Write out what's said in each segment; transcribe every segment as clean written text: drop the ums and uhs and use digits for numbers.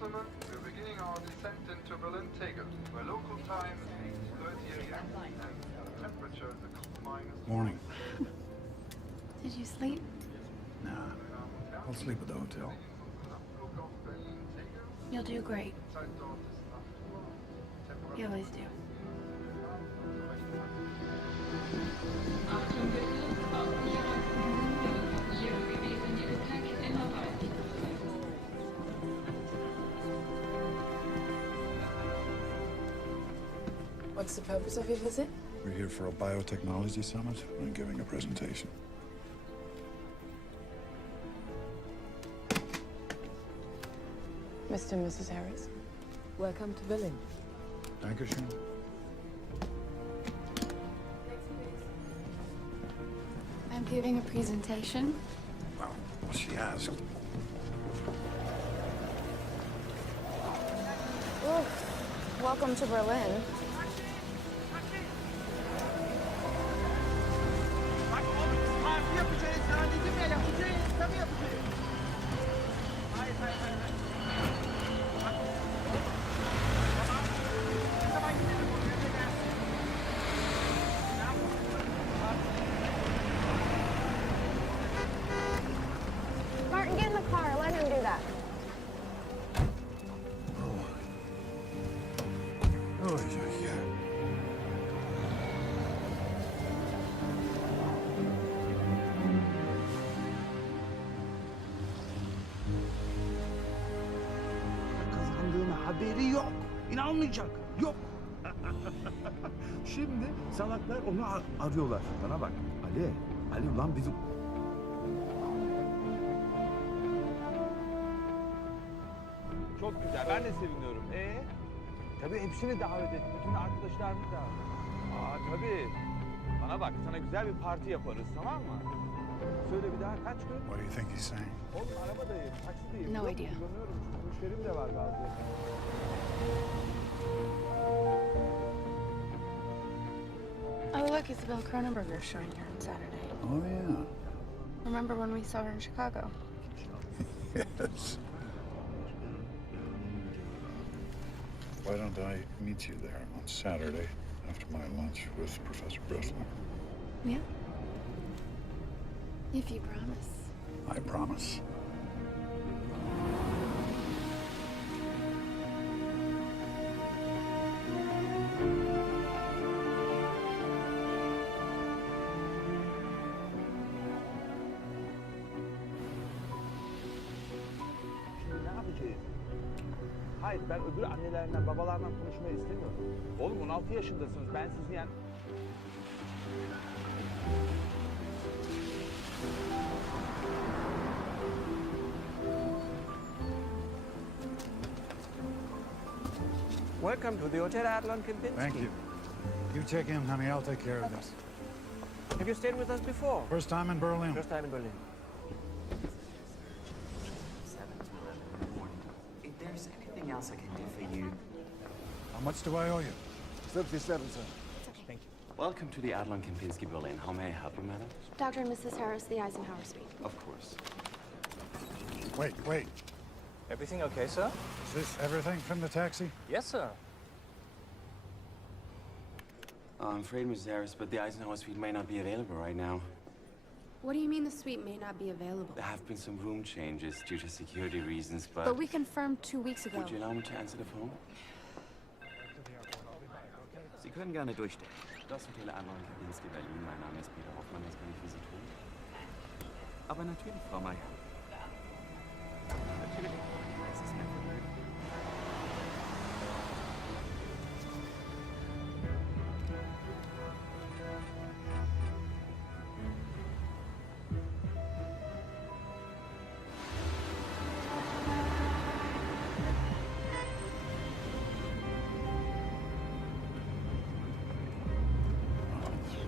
gentlemen, we're beginning our descent into Berlin Tegel, where local time is 8:30 a.m. and temperature is minus... Morning. Did you sleep? Nah, I'll sleep at the hotel. You'll do great. You always do. What's the purpose of your visit? We're here for a biotechnology summit and giving a presentation. Mr. and Mrs. Harris, welcome to Berlin. Dankeschön. I'm giving a presentation. Well, she asked. Oof. Welcome to Berlin. Martin, get in the car. Let him do that. Oh, yeah. Kazandığın haberi yok. İnanmayacak. Yok. Şimdi salaklar onu arıyorlar. Bana bak. Ali ulan bizim... Çok güzel. Ben de seviniyorum. Tabii hepsini davet et. Bütün arkadaşlarını da. Tabii. Bana bak. Sana güzel bir parti yaparız. Tamam mı? Söyle bir daha kaç gün? What do you think he's saying? Oğlum arabadayım. Taksideyim. No Yok, idea. kullanıyorum. Çünkü müşterim de var bazı. Oh, look, Isabel Cronenberger's showing here on Saturday. Oh, yeah. Remember when we saw her in Chicago? Yes. Why don't I meet you there on Saturday after my lunch with Professor Bressler? Yeah. If you promise. I promise. Ne yapacağız? Hayır, ben öbür annelerinden, babalarından konuşmayı istemiyorum. Oğlum 16 yaşındasınız. Ben sizin yani... Welcome to the Hotel Adlon Kempinski. Thank you. You check in, honey. I'll take care of this. Have you stayed with us before? First time in Berlin. First time in Berlin. 7 to 11 in the morning. If there's anything else I can do for you... How much do I owe you? Sırf sir. Thank you. Welcome to the Adlon Kempinski Berlin. How may I help you, madam? Dr. and Mrs. Harris, the Eisenhower Suite. Of course. Wait. Everything okay, sir? Is this everything from the taxi? Yes, sir. I'm afraid, Mrs. Harris, but the Eisenhower Suite may not be available right now. What do you mean the suite may not be available? There have been some room changes due to security reasons, but... But we confirmed 2 weeks ago. Would you allow me to answer the phone? Sie können gerne durchstellen. Das Hotel Adlon Kempinski Berlin. Mein Name ist Peter Hoffmann. Was kann ich für Sie tun? Aber natürlich, Frau Meier. Natürlich. Es ist mein Vergnügen.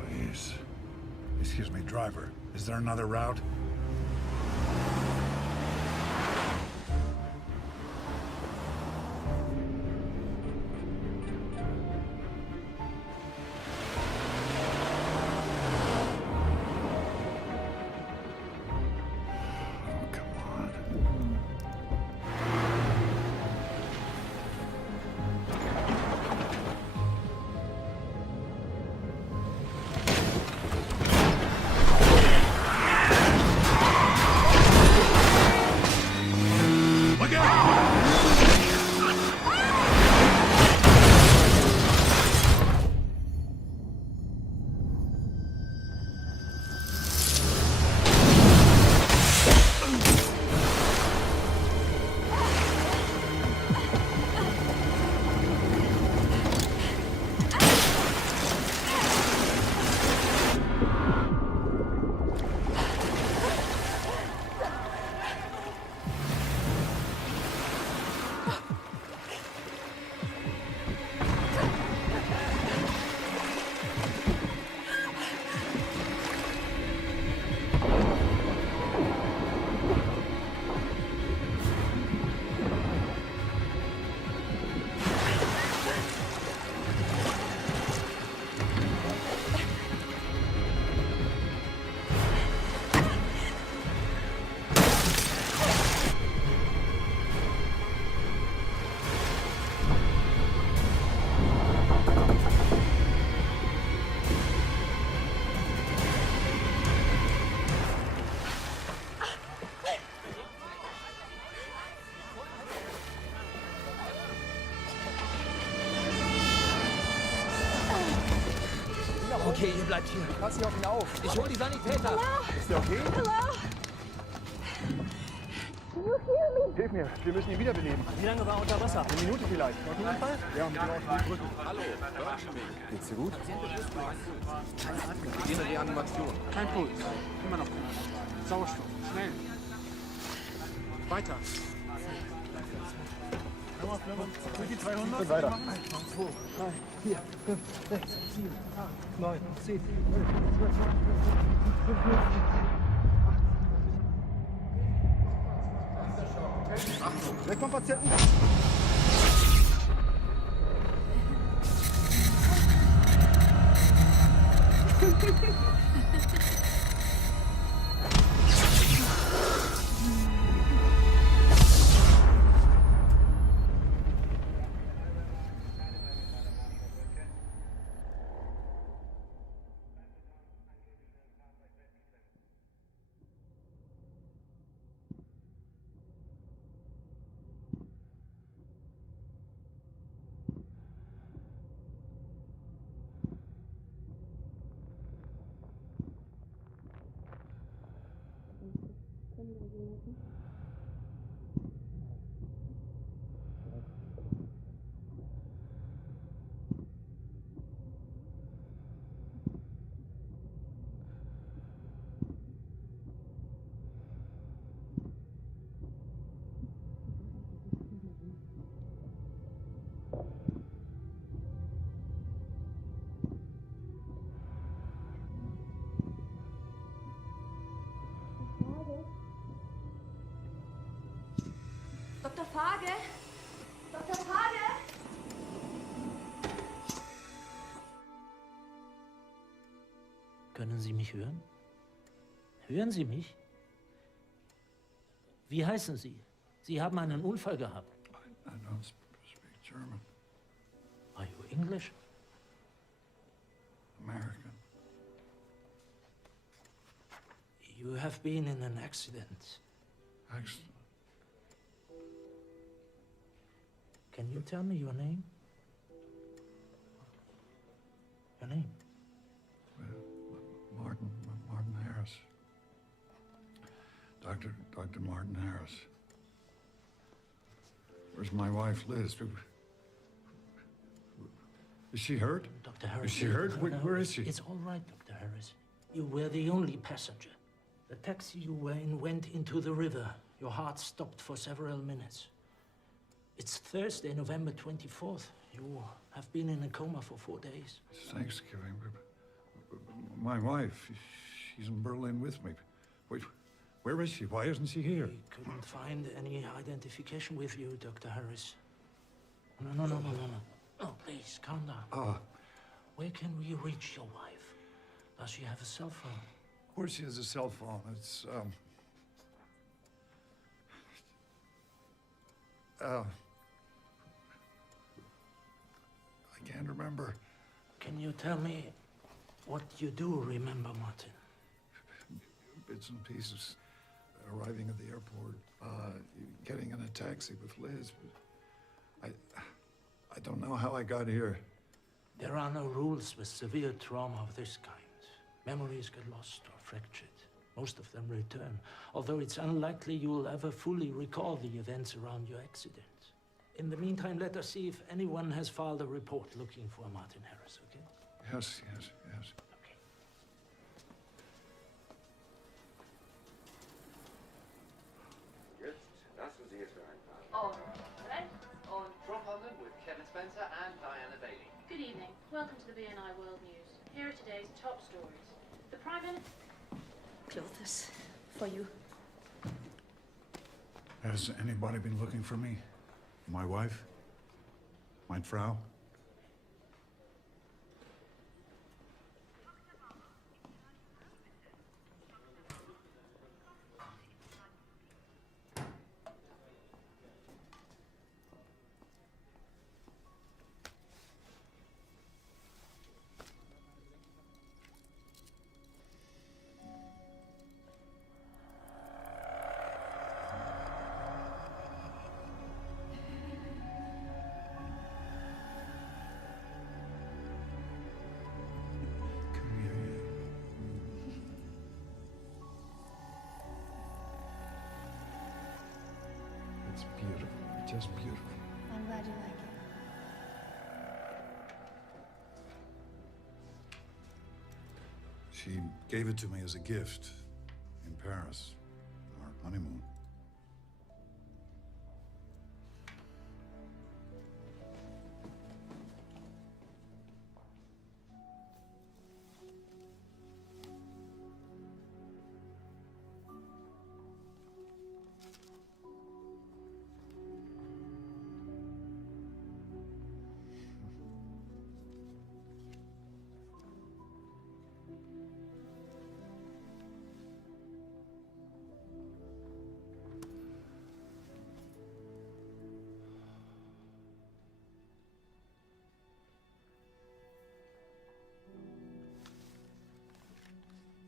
Please. Excuse me, driver. Is there another route? Oh, come on. Okay, ihr bleibt hier. Pass hier auf ihn auf. Ich hol die Sanitäter. Ist der okay? Hello? Hilf mir, wir müssen ihn wiederbeleben. Wie lange war er unter Wasser? Eine Minute vielleicht. Noch einen Fall? Ja, mit dem Rücken. Hallo, hören Sie mich? Geht's dir gut? Wir gehen in Reanimation. Kein Puls. Immer noch kein Sauerstoff. Schnell. Weiter. Sind die 300? Und weiter. 1, 2, 3, 4, 5, 6, 7, 8, 9, 10, 11, 12, 13, Achtung, weg vom Patienten. Dr. Fage? Dr. Fage? Können Sie mich hören? Hören Sie mich? Wie heißen Sie? Sie haben einen Unfall gehabt. I don't speak German. Are you English? American. You have been in an accident. Accident. Can you tell me your name? Your name? Martin Harris. Dr. Martin Harris. Where's my wife, Liz? Is she hurt? Dr. Harris. Is she hurt? Where is she? It's all right, Dr. Harris. You were the only passenger. The taxi you were in went into the river. Your heart stopped for several minutes. It's Thursday, November 24th. You have been in a coma for 4 days. It's Thanksgiving. My wife, she's in Berlin with me. Wait, where is she? Why isn't she here? We couldn't find any identification with you, Dr. Harris. No. No, please, calm down. Where can we reach your wife? Does she have a cell phone? Of course she has a cell phone. It's, I can't remember. Can you tell me what you do remember, Martin? Bits and pieces. Arriving at the airport, getting in a taxi with Liz. I don't know how I got here. There are no rules with severe trauma of this kind. Memories get lost or fractured. Most of them return, although it's unlikely you'll ever fully recall the events around your accident. In the meantime, let us see if anyone has filed a report looking for Martin Harris, okay? Yes. Okay. Jetzt lassen Sie es für ein paar. On rechts, on. From London with Kevin Spencer and Diana Bailey. Good evening. Welcome to the BNI World News. Here are today's top stories. The Prime Minister... Clothes for you. Has anybody been looking for me? My wife? Mein Frau? just beautiful. I'm glad you like it. She gave it to me as a gift in Paris, our honeymoon.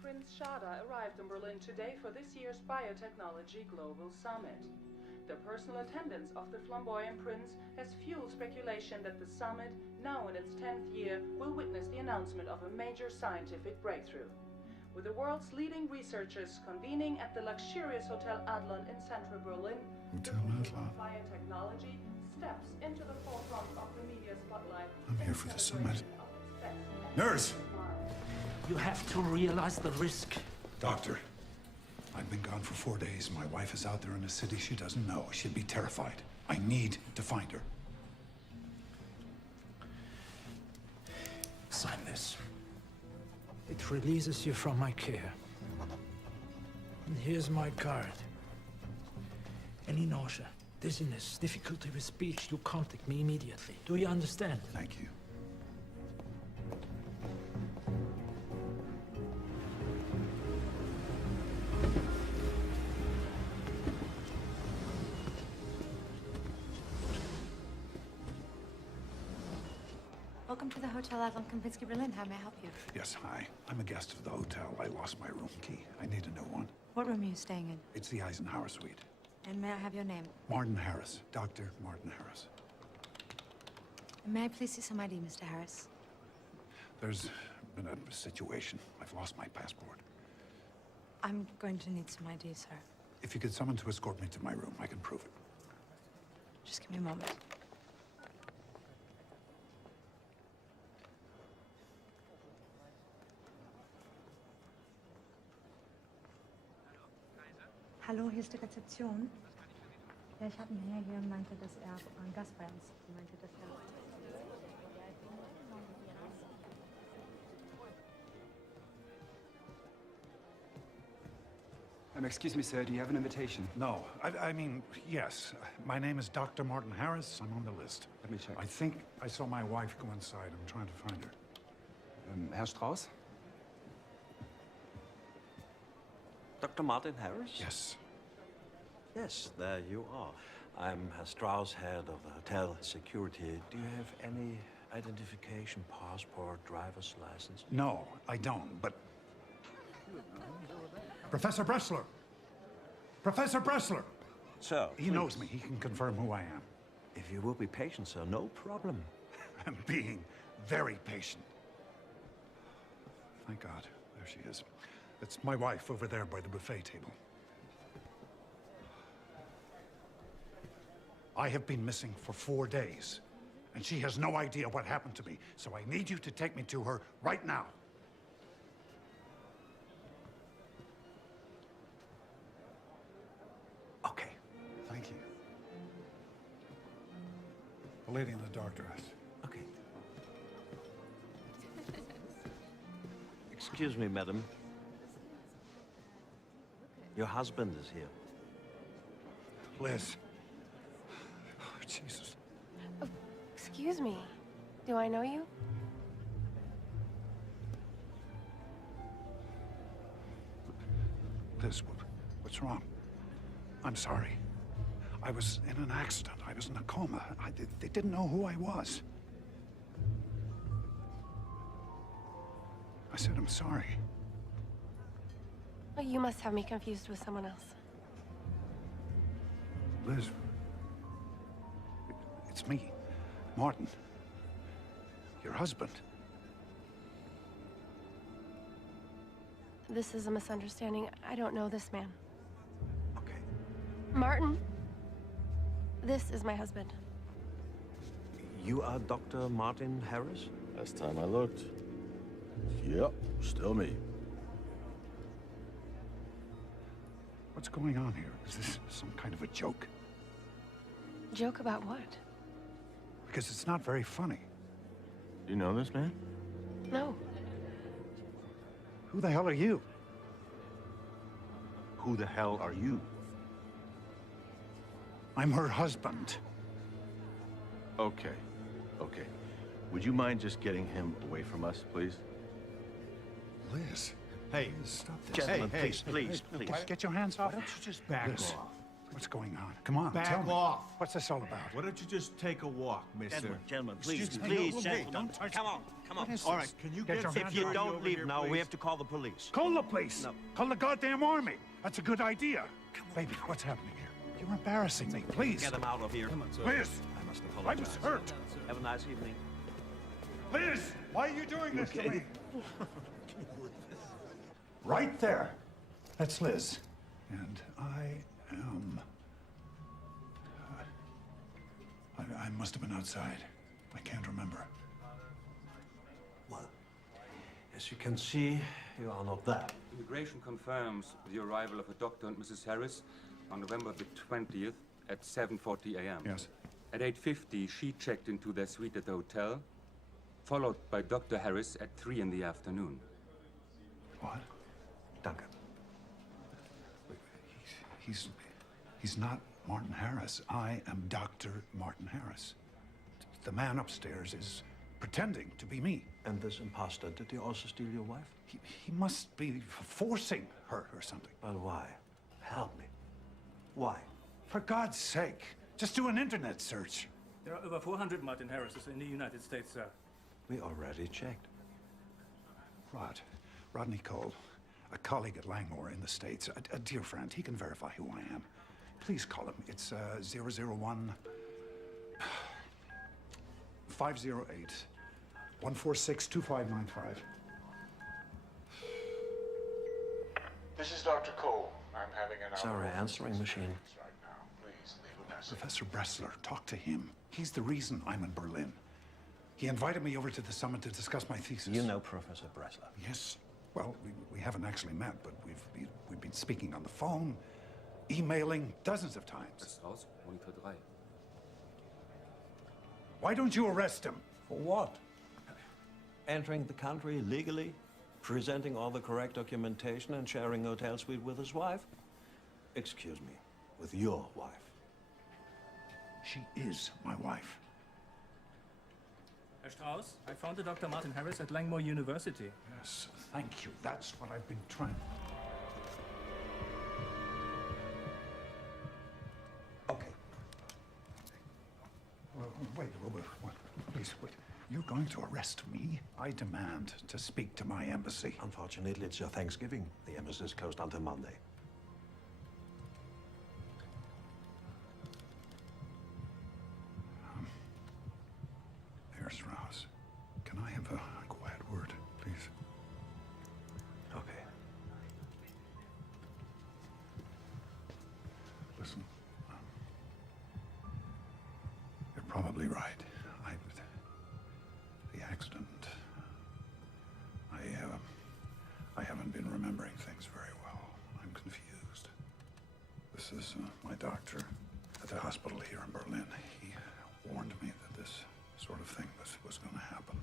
Prince Shada arrived in Berlin today for this year's Biotechnology Global Summit. The personal attendance of the flamboyant prince has fueled speculation that the summit, now in its 10th year, will witness the announcement of a major scientific breakthrough. With the world's leading researchers convening at the luxurious Hotel Adlon in central Berlin, Hotel Adlon. biotechnology steps into the forefront of the media spotlight. I'm here for the summit. Nurse! You have to realize the risk. Doctor, I've been gone for 4 days. My wife is out there in a city she doesn't know. She'd be terrified. I need to find her. Sign this. It releases you from my care. And here's my card. Any nausea, dizziness, difficulty with speech, you contact me immediately. Do you understand? Thank you. Welcome to the Hotel Adlon Kempinski Berlin. How may I help you? Yes, hi. I'm a guest of the hotel. I lost my room key. I need a new one. What room are you staying in? It's the Eisenhower suite. And may I have your name? Martin Harris. Dr. Martin Harris. And may I please see some ID, Mr. Harris? There's been a situation. I've lost my passport. I'm going to need some ID, sir. If you could someone to escort me to my room, I can prove it. Just give me a moment. Hallo, hier ist die Rezeption. Ja, ich habe einen Herr hier und meinte, dass er ein Gast bei uns meinte, dass er... Excuse me, sir, do you have an invitation? No, I mean, yes. My name is Dr. Martin Harris. I'm on the list. Let me check. I think I saw my wife go inside. I'm trying to find her. Herr Strauss? Dr. Martin Harris? Yes. Yes, there you are. I'm Herr Strauss, head of the hotel security. Do you have any identification, passport, driver's license? No, I don't, but... Professor Bressler! Professor Bressler! So, he knows me. He can confirm who I am. If you will be patient, sir, no problem. I'm being very patient. Thank God. There she is. It's my wife over there by the buffet table. I have been missing for 4 days, and she has no idea what happened to me, so I need you to take me to her right now. Okay. Thank you. The lady in the dark dress. Okay. Excuse me, madam. Your husband is here. Liz. Oh, Jesus. Oh, excuse me. Do I know you? Liz, what's wrong? I'm sorry. I was in an accident. I was in a coma. They didn't know who I was. I said, I'm sorry. Oh, you must have me confused with someone else. Liz, it's me, Martin. Your husband. This is a misunderstanding. I don't know this man. Okay. Martin, This is my husband. You are Dr. Martin Harris? Last time I looked. Yep, still me. What's going on here? Is this some kind of a joke? Joke about what? Because it's not very funny. You know this man? No. Who the hell are you? Who the hell are you? I'm her husband. Okay, okay. Would you mind just getting him away from us, please? Liz. Hey, Stop this. gentlemen, Hey, please, hey, please, hey, please. Get your hands off. Why don't you just back Liz, off? what's going on? Come on, Back tell me. off. What's this all about? Why don't you just take a walk, mister? Gentlemen, Excuse please, me. please, No, gentlemen. don't touch Come me. on, come on. What is All this? right, can you Get get your some hands If you off. don't over leave here, now, we please? have to call the police. Call the police. No. Call the goddamn army. That's a good idea. Baby, what's happening here? You're embarrassing me. Please. Get him out of here. Come on, Liz, I must I apologize. was hurt. Have a nice evening. Liz, why are you doing this to me? Right there. That's Liz. And I am... I must have been outside. I can't remember. Well, as you can see, you are not there. Immigration confirms the arrival of a Dr. and Mrs. Harris on November the 20th at 7:40 a.m. Yes. At 8:50, she checked into their suite at the hotel, followed by Dr. Harris at 3 in the afternoon. What? Duncan. He's not Martin Harris. I am Dr. Martin Harris. The man upstairs is pretending to be me. And this imposter, did he also steal your wife? He must be forcing her or something. But why? Help me. Why? For God's sake, just do an internet search. There are over 400 Martin Harrises in the United States, sir. We already checked. Rodney Cole, a colleague at Langmore in the States, a dear friend. He can verify who I am. Please call him. It's 001 508 146 2595. This is Dr. Cole. I'm having an Sorry, answering machine. right now. Please leave a message. Professor Bressler, talk to him. He's the reason I'm in Berlin. He invited me over to the summit to discuss my thesis. You know Professor Bressler? Yes. Well, we haven't actually met, but we've been speaking on the phone, emailing dozens of times. Ist raus, Monitor 3. Why don't you arrest him? For what? Entering the country legally, presenting all the correct documentation, and sharing a hotel suite with his wife? Excuse me, with your wife. She is my wife. Herr Strauss, I found a Dr. Martin Harris at Langmore University. Yes, thank you. That's what I've been trying. Okay. Wait, please, wait. You're going to arrest me? I demand to speak to my embassy. Unfortunately, it's your Thanksgiving. The embassy is closed until Monday. Herr Strauss, can I have a quiet word, please? Okay. Listen, you're probably right. The accident. I haven't been remembering things very well. I'm confused. This is my doctor at the hospital here in Berlin. He warned me that this sort of thing was going to happen.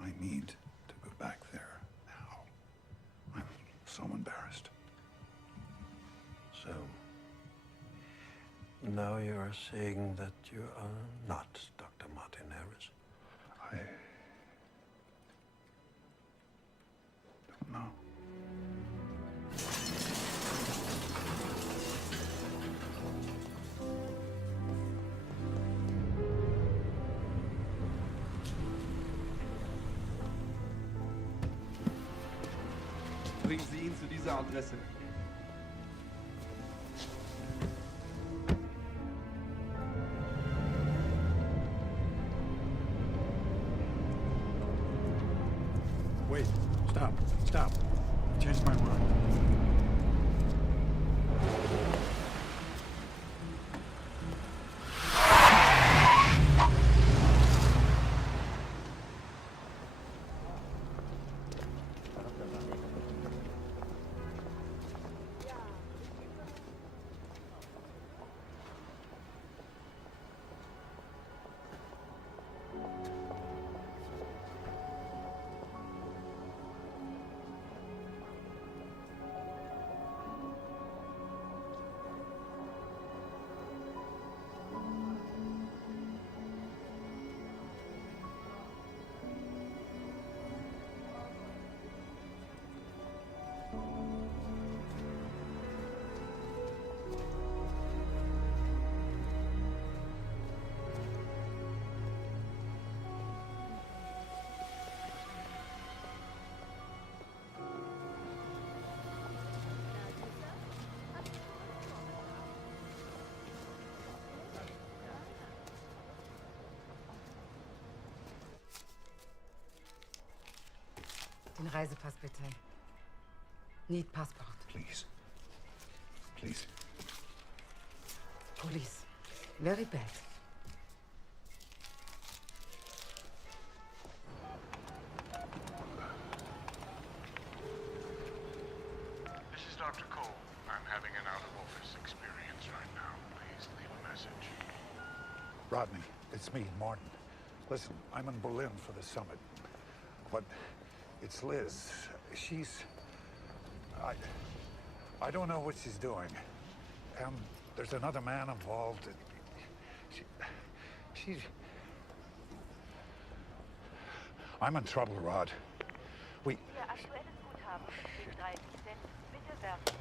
I need to go back there now. I'm so embarrassed. So, now you are saying that you are not Dr. Martin Harris? I don't know. Bringen Sie ihn zu dieser Adresse. Wait, stop. Changed my mind. Den Reisepass bitte. Need passport. Please. Please. Police. Very bad. This is Dr. Cole. I'm having an out-of-office experience right now. Please leave a message. Rodney, it's me, Martin. Listen, I'm in Berlin for the summit. But it's Liz. I don't know what she's doing. And there's another man involved. She's... I'm in trouble, Rod. Ihr aktuelles Guthaben steht 30 Cent. Bitte werfen.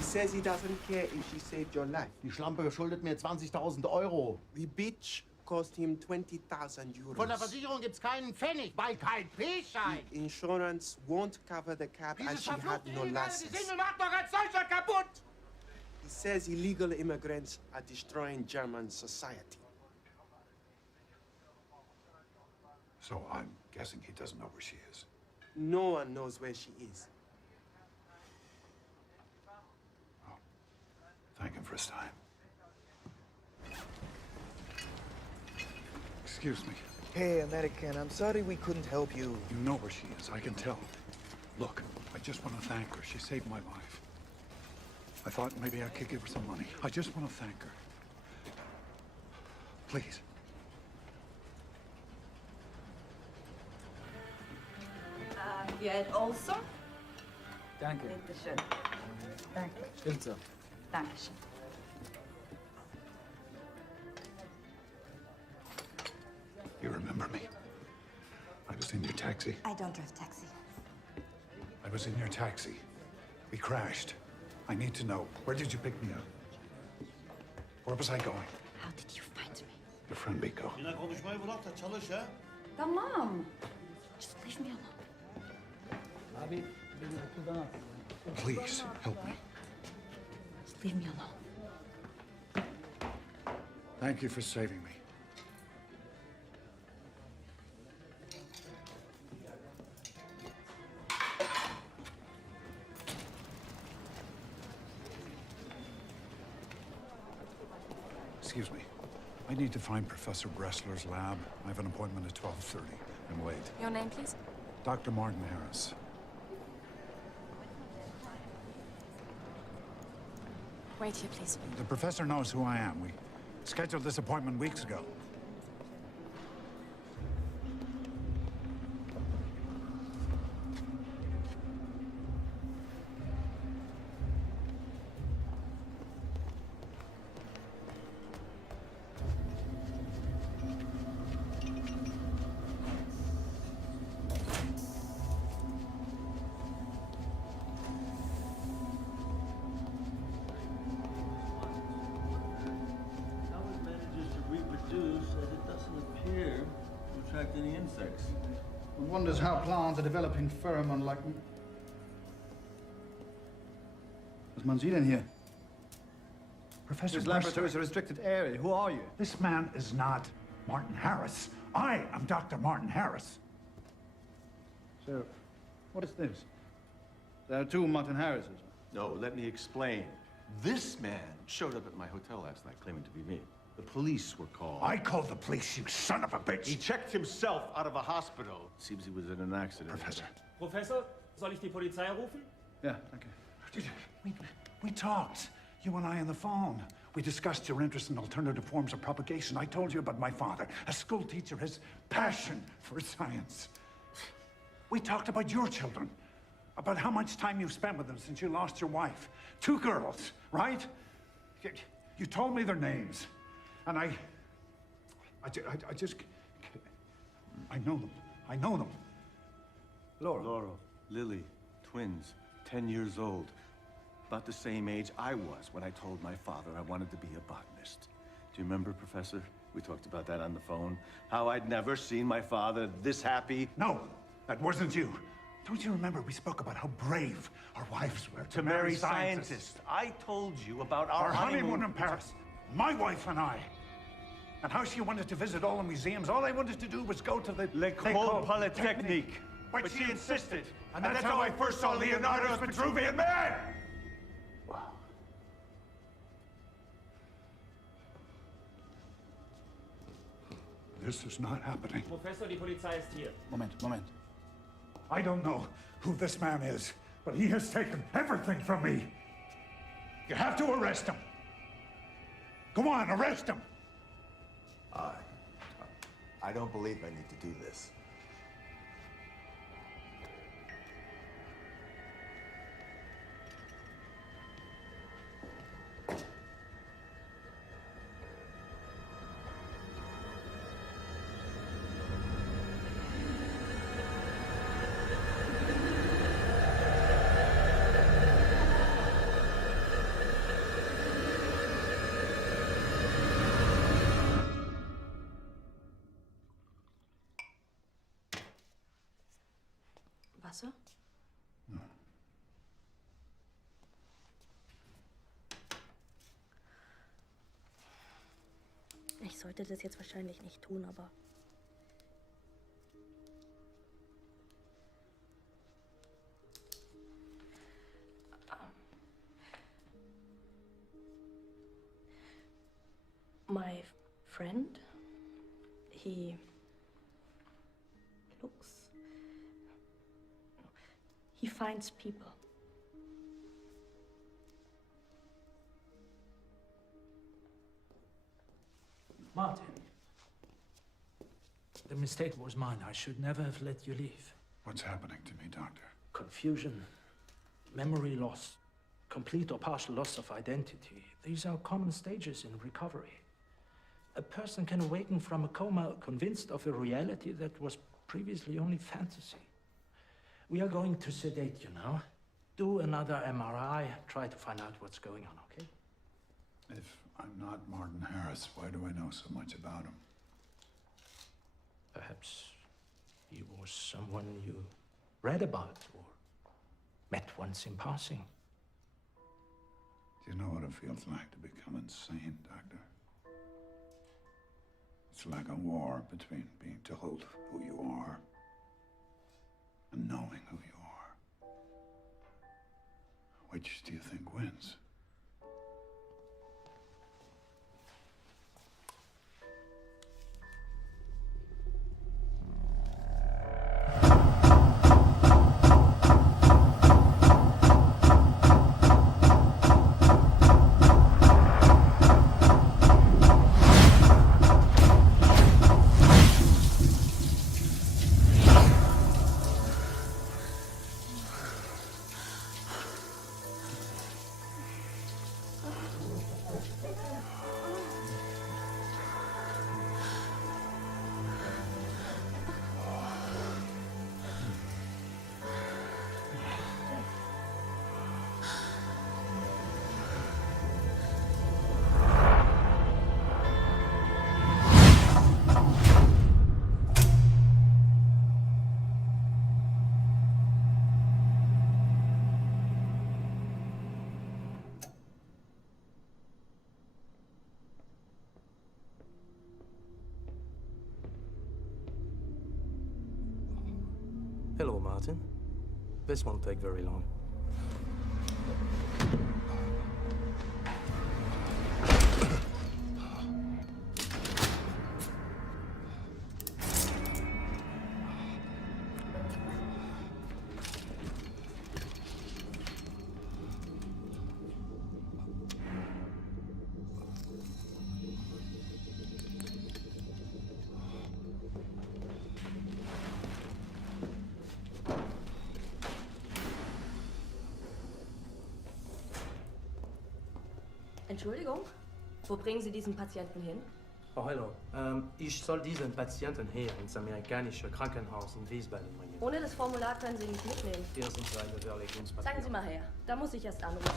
Says he doesn't care if she saved your life. Die Schlampe schuldet mir 20.000 Euro. The bitch cost him 20,000 euros. Von der Versicherung gibt's keinen Pfennig, weil kein P-Schein. The insurance won't cover the cab as she had no license. Die Single macht doch als solcher kaputt. He says illegal immigrants are destroying German society. So I'm guessing he doesn't know where she is. No one knows where she is. this time. Excuse me. Hey, American, I'm sorry we couldn't help you. You know where she is, I can tell. Look, I just want to thank her. She saved my life. I thought maybe I could give her some money. I just want to thank her. Please. Geld also? Danke. Bitte schön. Danke. Stimmt so. Dankeschön. You remember me? I was in your taxi. I don't drive taxi. I was in your taxi. We crashed. I need to know, where did you pick me up? Where was I going? How did you find me? Your friend Biko. Yine konuşmayı bırak da çalış ha. Tamam. Just leave me alone. Abi, beni okuldan at. Please, help me. Just leave me alone. Thank you for saving me. Excuse me. I need to find Professor Bressler's lab. I have an appointment at 12:30. I'm late. Your name, please? Dr. Martin Harris. Wait here, please. The professor knows who I am. We scheduled this appointment weeks ago. How it manages to reproduce as it doesn't appear to attract any insects. One wonders how plants are developing pheromone like... Was man Sie denn hier? Professor This Bressler. laboratory is a restricted area. Who are you? This man is not Martin Harris. I am Dr. Martin Harris. So, what is this? There are two Martin Harrises. No, let me explain. This man showed up at my hotel last night claiming to be me. The police were called. I called the police, you son of a bitch! He checked himself out of a hospital. Seems he was in an accident. Professor. Professor, soll ich die Polizei rufen? Yeah, okay. We talked, you and I on the phone. We discussed your interest in alternative forms of propagation. I told you about my father, a school teacher, his passion for science. We talked about your children, about how much time you've spent with them since you lost your wife. 2 girls, right? You told me their names, and I just, I know them. I know them. Laura, Lily, twins, 10 years old. About the same age I was when I told my father I wanted to be a botanist. Do you remember, Professor? We talked about that on the phone. How I'd never seen my father this happy. No, that wasn't you. Don't you remember we spoke about how brave our wives were To marry scientists. I told you about Our honeymoon in Paris. My wife and I. And how she wanted to visit all the museums. All I wanted to do was go to the... L'École Polytechnique. But she insisted. And that's how I first saw Leonardo's Vitruvian Man! This is not happening. Professor, die Polizei ist hier. Moment. I don't know who this man is, but he has taken everything from me. You have to arrest him. Go on, arrest him. I don't believe I need to do this. Wasser? Ich sollte das jetzt wahrscheinlich nicht tun, aber... My friend, he finds people. Martin, the mistake was mine. I should never have let you leave. What's happening to me, Doctor? Confusion, memory loss, complete or partial loss of identity. These are common stages in recovery. A person can awaken from a coma convinced of a reality that was previously only fantasy. We are going to sedate you now. Do another MRI, try to find out what's going on, okay? If I'm not Martin Harris, why do I know so much about him? Perhaps he was someone you read about or met once in passing. Do you know what it feels like to become insane, Doctor? It's like a war between being told who you are and knowing who you are. Which do you think wins? Hello, Martin. This won't take very long. Entschuldigung, wo bringen Sie diesen Patienten hin? Oh, hallo. Ich soll diesen Patienten hier ins amerikanische Krankenhaus in Wiesbaden bringen. Ohne das Formular können Sie nicht mitnehmen. Hier sind seine Verlegungspapiere. Zeigen Sie mal her. Da muss ich erst anrufen.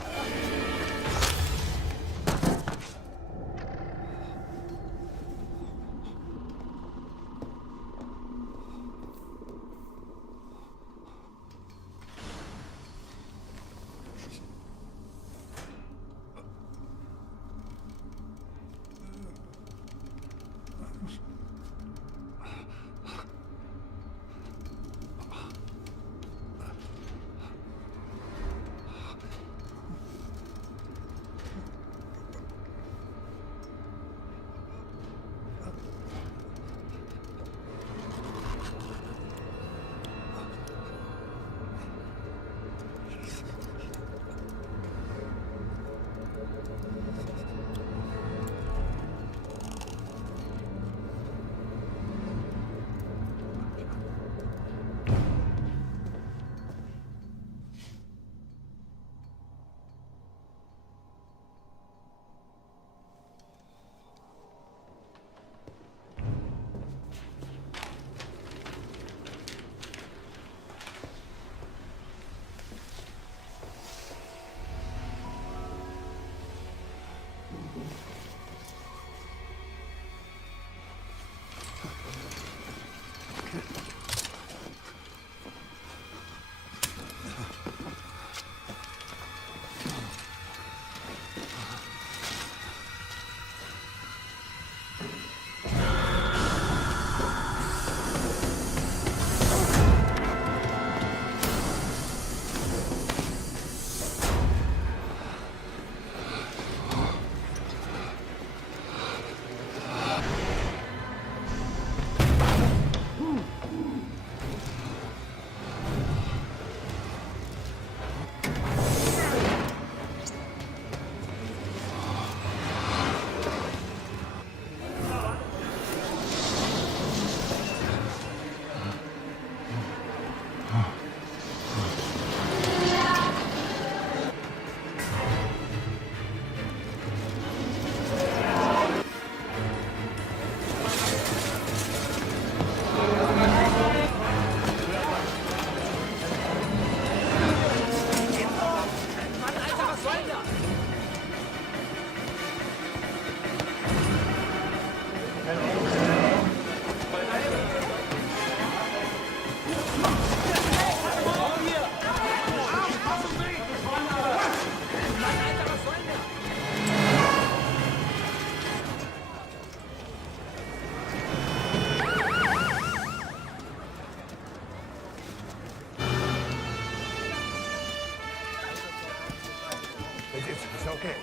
It's okay.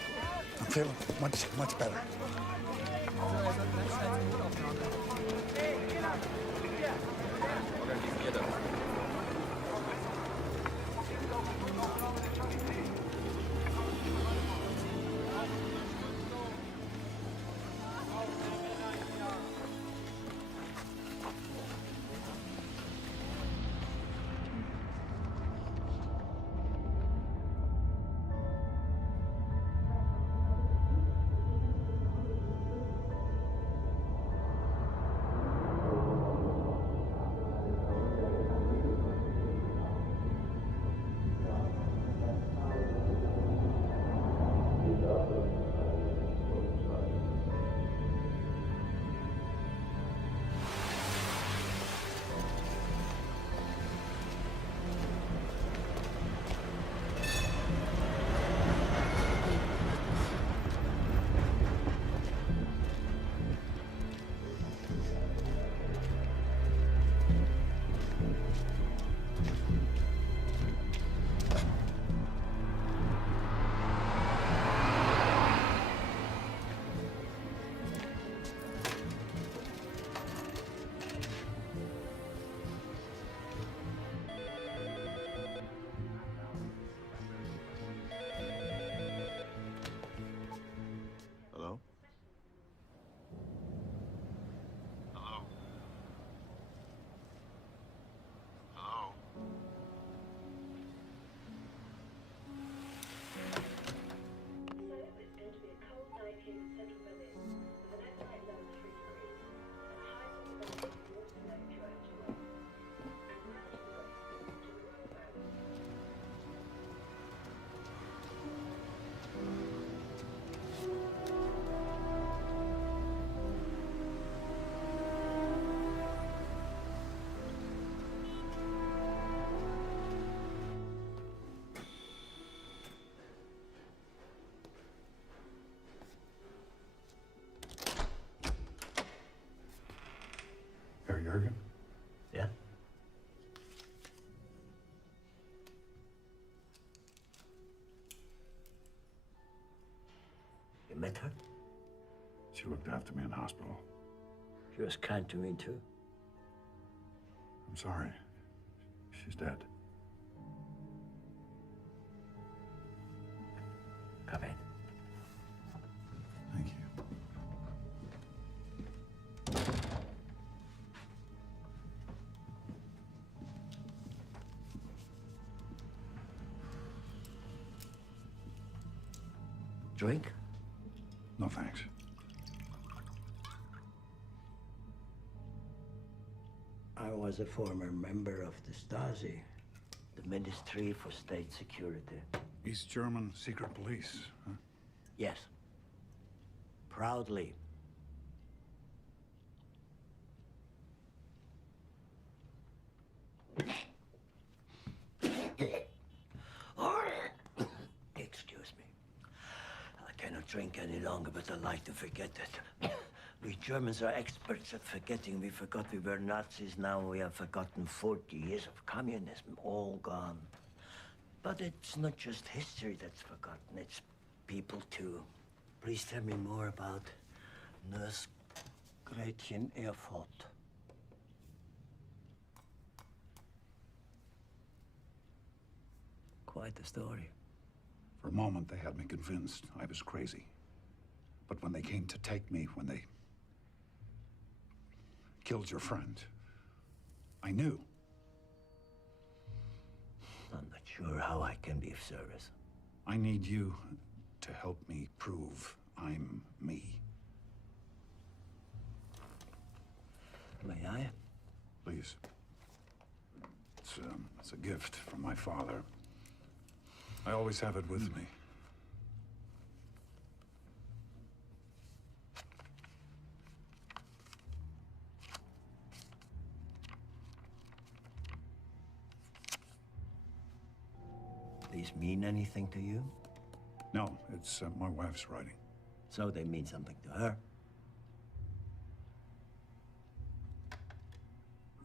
I'm feeling much better. Hello? Hello? Hello? Herr Jürgen? Yeah? You met her? She looked after me in hospital. She was kind to me, too. I'm sorry. She's dead. Come in. Thank you. Drink? No, thanks. I was a former member of the Stasi, the Ministry for State Security. East German secret police, huh? Yes. Proudly. Excuse me. I cannot drink any longer, but I like to forget it. We Germans are experts at forgetting. We forgot we were Nazis. Now we have forgotten 40 years of communism, all gone. But it's not just history that's forgotten, it's people too. Please tell me more about Nurse Gretchen Erfurt. Quite a story. For a moment, they had me convinced I was crazy. But when they came to take me, when they killed your friend, I knew. I'm not sure how I can be of service. I need you to help me prove I'm me. May I? Please. It's a gift from my father. I always have it with me. These mean anything to you? No, it's my wife's writing. So they mean something to her?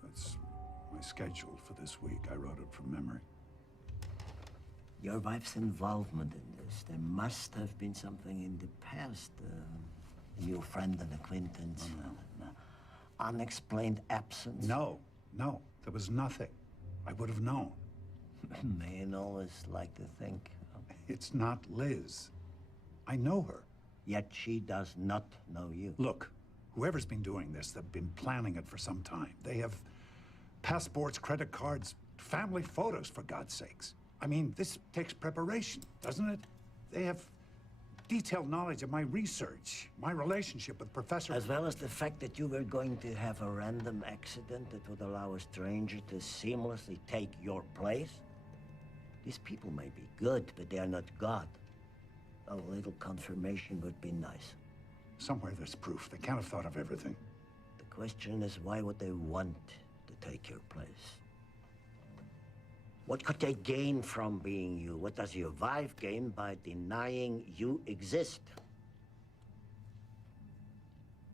It's my schedule for this week. I wrote it from memory. Your wife's involvement in this. doubts. There must have been something in the past. A new friend and acquaintance. Unexplained absence. No, there was nothing. I would have known. Men always like to think. It's not Liz. I know her. Yet she does not know you. Look, whoever's been doing this, they've been planning it for some time. They have passports, credit cards, family photos, for God's sakes. I mean, this takes preparation, doesn't it? They have detailed knowledge of my research, my relationship with Professor... As well as the fact that you were going to have a random accident that would allow a stranger to seamlessly take your place. These people may be good, but they are not God. A little confirmation would be nice. Somewhere there's proof. They can't have thought of everything. The question is, why would they want to take your place? What could they gain from being you? What does your wife gain by denying you exist?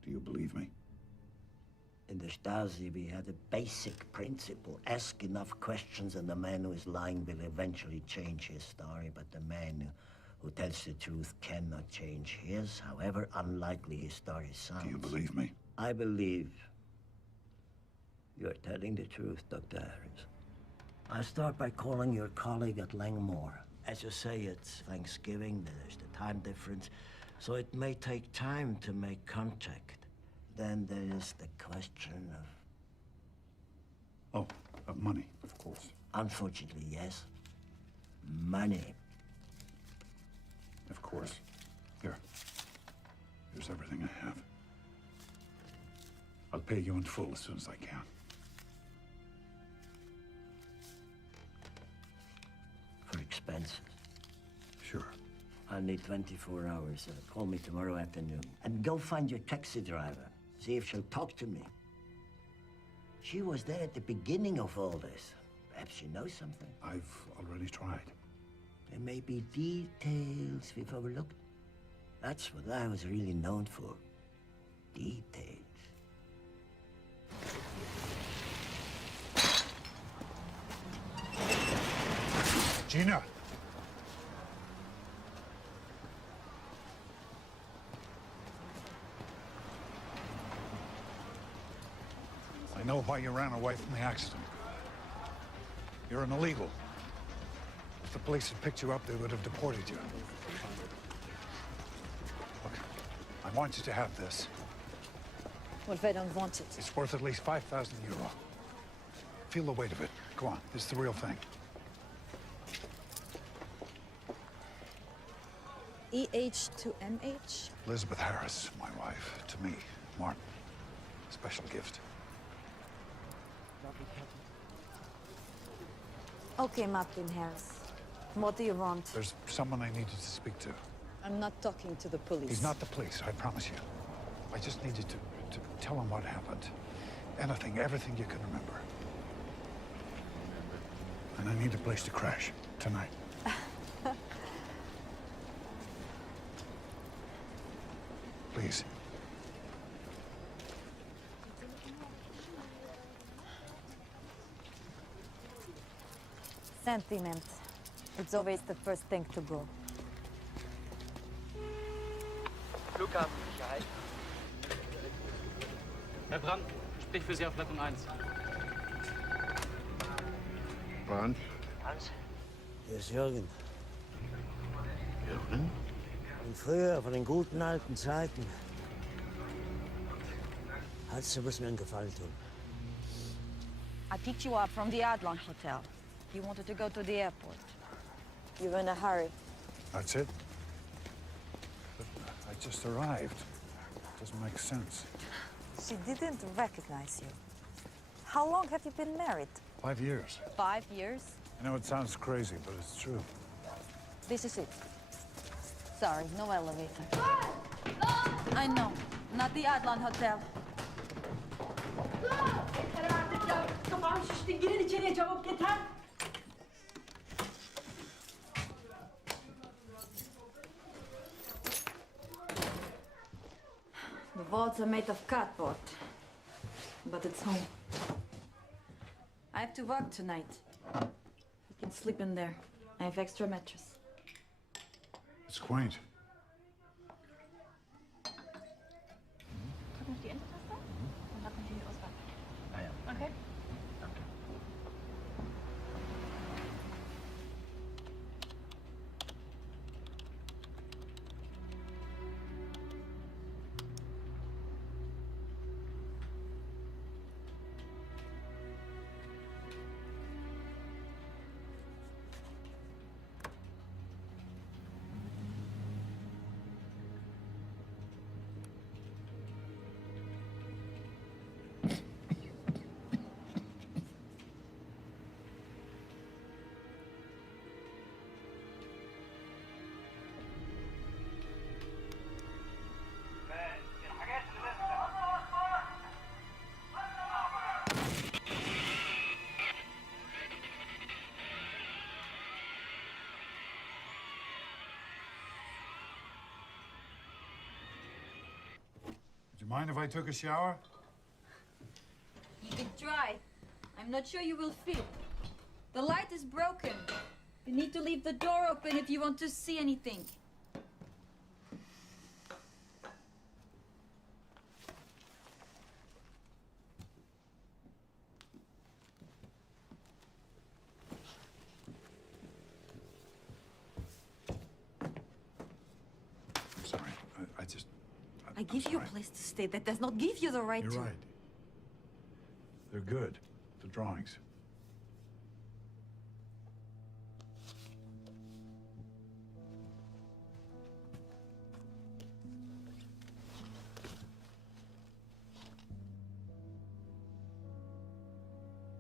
Do you believe me? In the Stasi, we had a basic principle. Ask enough questions and the man who is lying will eventually change his story, but the man who tells the truth cannot change his, however unlikely his story sounds. Do you believe me? I believe you're telling the truth, Dr. Harris. I'll start by calling your colleague at Langmore. As you say, it's Thanksgiving, there's the time difference, so it may take time to make contact. Then there is the question of... Oh, of money, of course. Unfortunately, yes. Money. Of course. Here. Here's everything I have. I'll pay you in full as soon as I can. For expenses. Sure. I'll need 24 hours. Call me tomorrow afternoon. And go find your taxi driver. See if she'll talk to me. She was there at the beginning of all this. Perhaps she knows something. I've already tried. There may be details we've overlooked. That's what I was really known for. Details. Gina! I know why you ran away from the accident. You're an illegal. If the police had picked you up, they would have deported you. Look, I want you to have this. What if I don't want it? It's worth at least 5,000 euro. Feel the weight of it. Go on, it's the real thing. EH to MH? Elizabeth Harris, my wife, to me, Martin. Special gift. Okay, Martin Harris. What do you want? There's someone I needed to speak to. I'm not talking to the police. He's not the police, I promise you. I just needed to tell him what happened. Anything, everything you can remember. And I need a place to crash tonight. Please. Sentiment. It's always the first thing to go. Flughafensicherheit. Herr Brandt, sprich für Sie auf Leitung 1. Brandt? Hans? Hier ist Jürgen. Jürgen? Von früher, von den guten alten Zeiten. Hans, du musst mir einen Gefallen tun. I picked you up from the Adlon Hotel. You wanted to go to the airport. You were in a hurry. That's it? But I just arrived. Doesn't make sense. She didn't recognize you. How long have you been married? 5 years. 5 years? I know it sounds crazy, but it's true. This is it. Sorry, no elevator. I know. Not the Adlon Hotel. Yeter artık ya. Kafam şişti. Girin içeriye çabuk yeter. The vaults are made of cardboard. But it's home. I have to work tonight. You can sleep in there. I have extra mattress. It's quaint. Drück auf die Enter-Taste und dann die Auswahl. Ah ja. Okay. Do you mind if I took a shower? Keep it dry. I'm not sure you will feel. The light is broken. You need to leave the door open if you want to see anything. I'm sorry. I just... I give you a place to stay. That does not give you the right You're to... right. They're good, the drawings.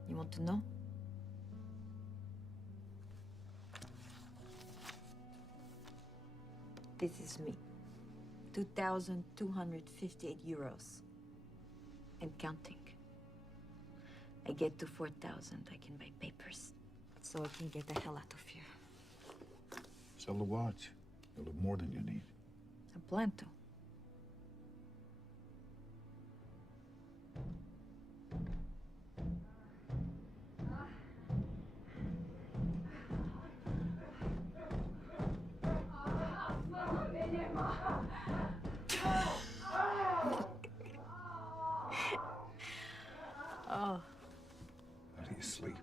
You want to know? This is me. 2,258 euros. And counting. I get to 4,000, I can buy papers. So I can get the hell out of here. Sell the watch. You'll have more than you need. I plan to. Oh. How do you sleep?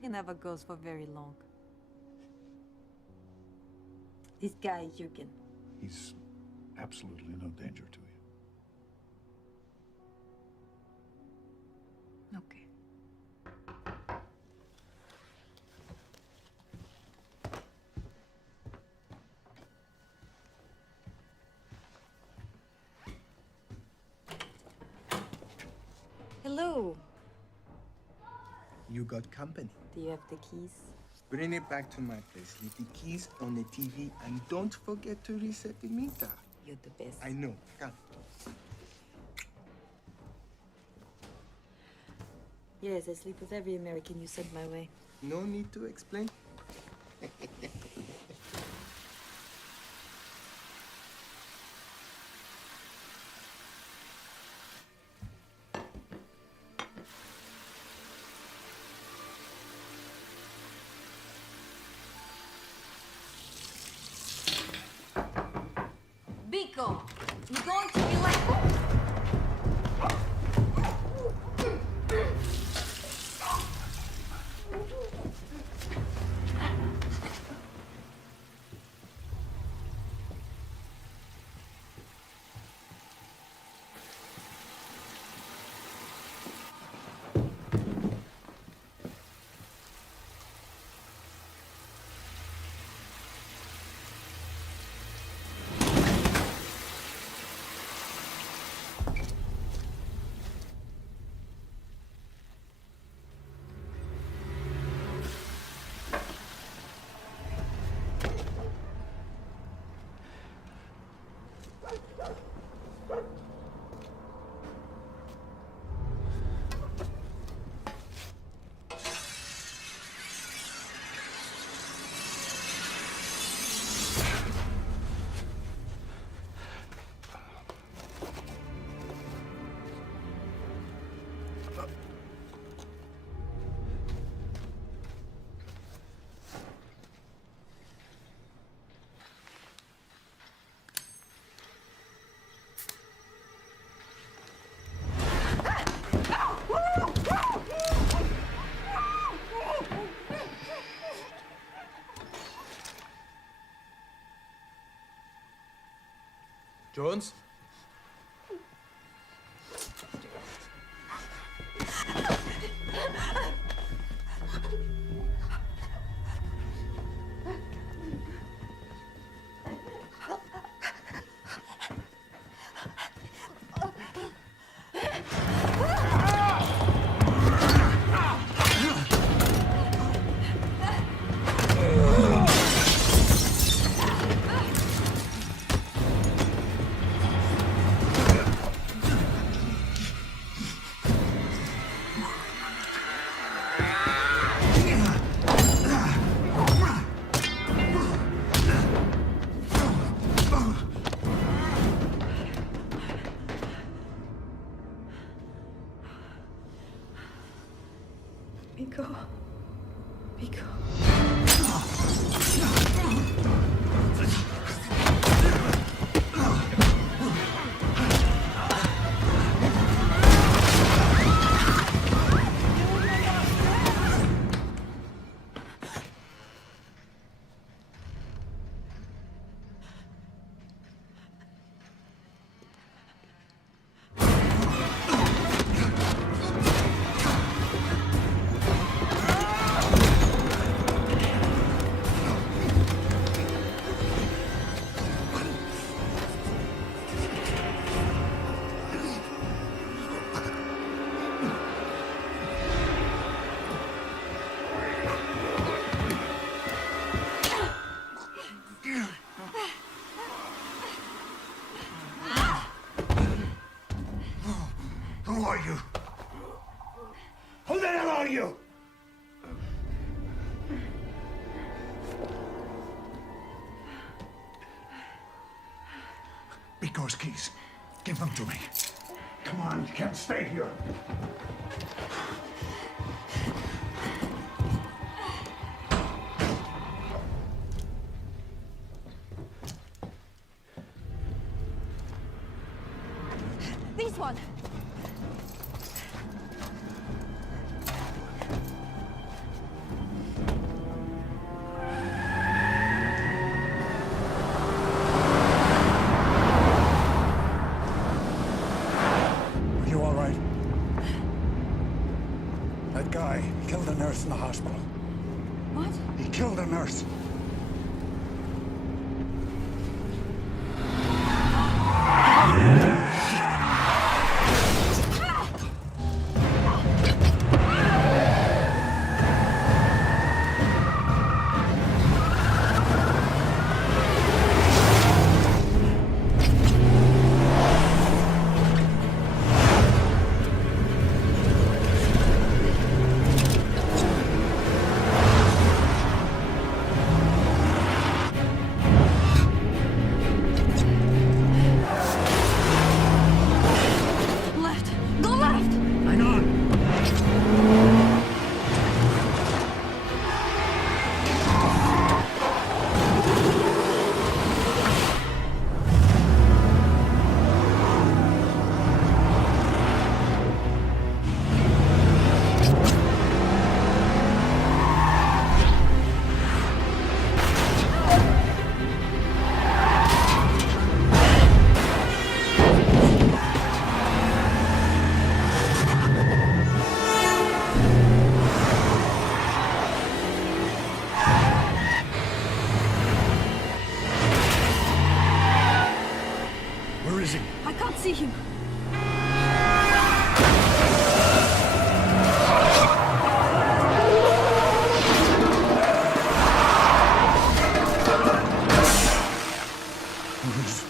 He never goes for very long. This guy, Jürgen. He's absolutely no danger to you. Okay. Hello. You got company. Do you have the keys? Bring it back to my place. Leave the keys on the TV and don't forget to reset the meter. You're the best. I know. Come. Yes, I sleep with every American you send my way. No need to explain. Biko, you're going to be like... Jones? Miko. Miko. Who are you? Who the hell are you? Miko's keys. Give them to me. Come on, you can't stay here. This one. Are you all right? That guy killed a nurse in the hospital. What? He killed a nurse. Left. Go left. Hang on. Where is he? I can't see him.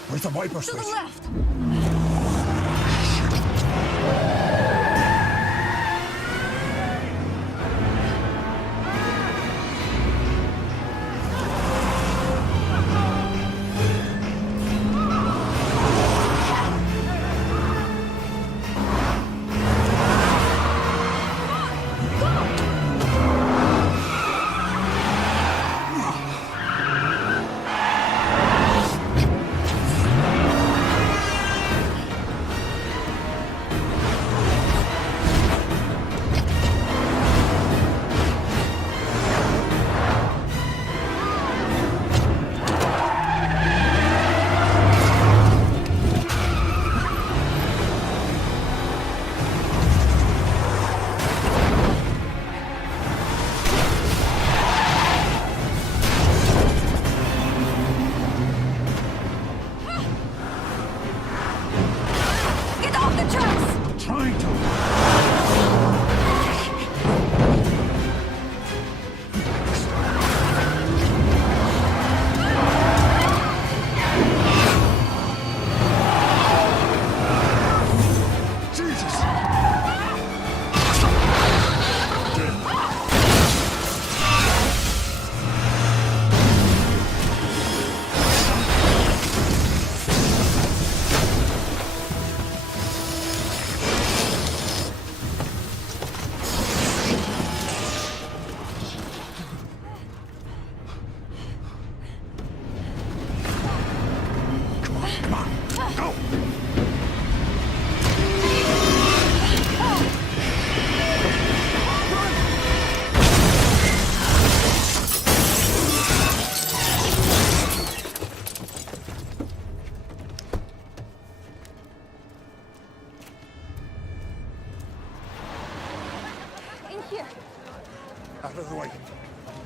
Where's the wiper To switch? the left.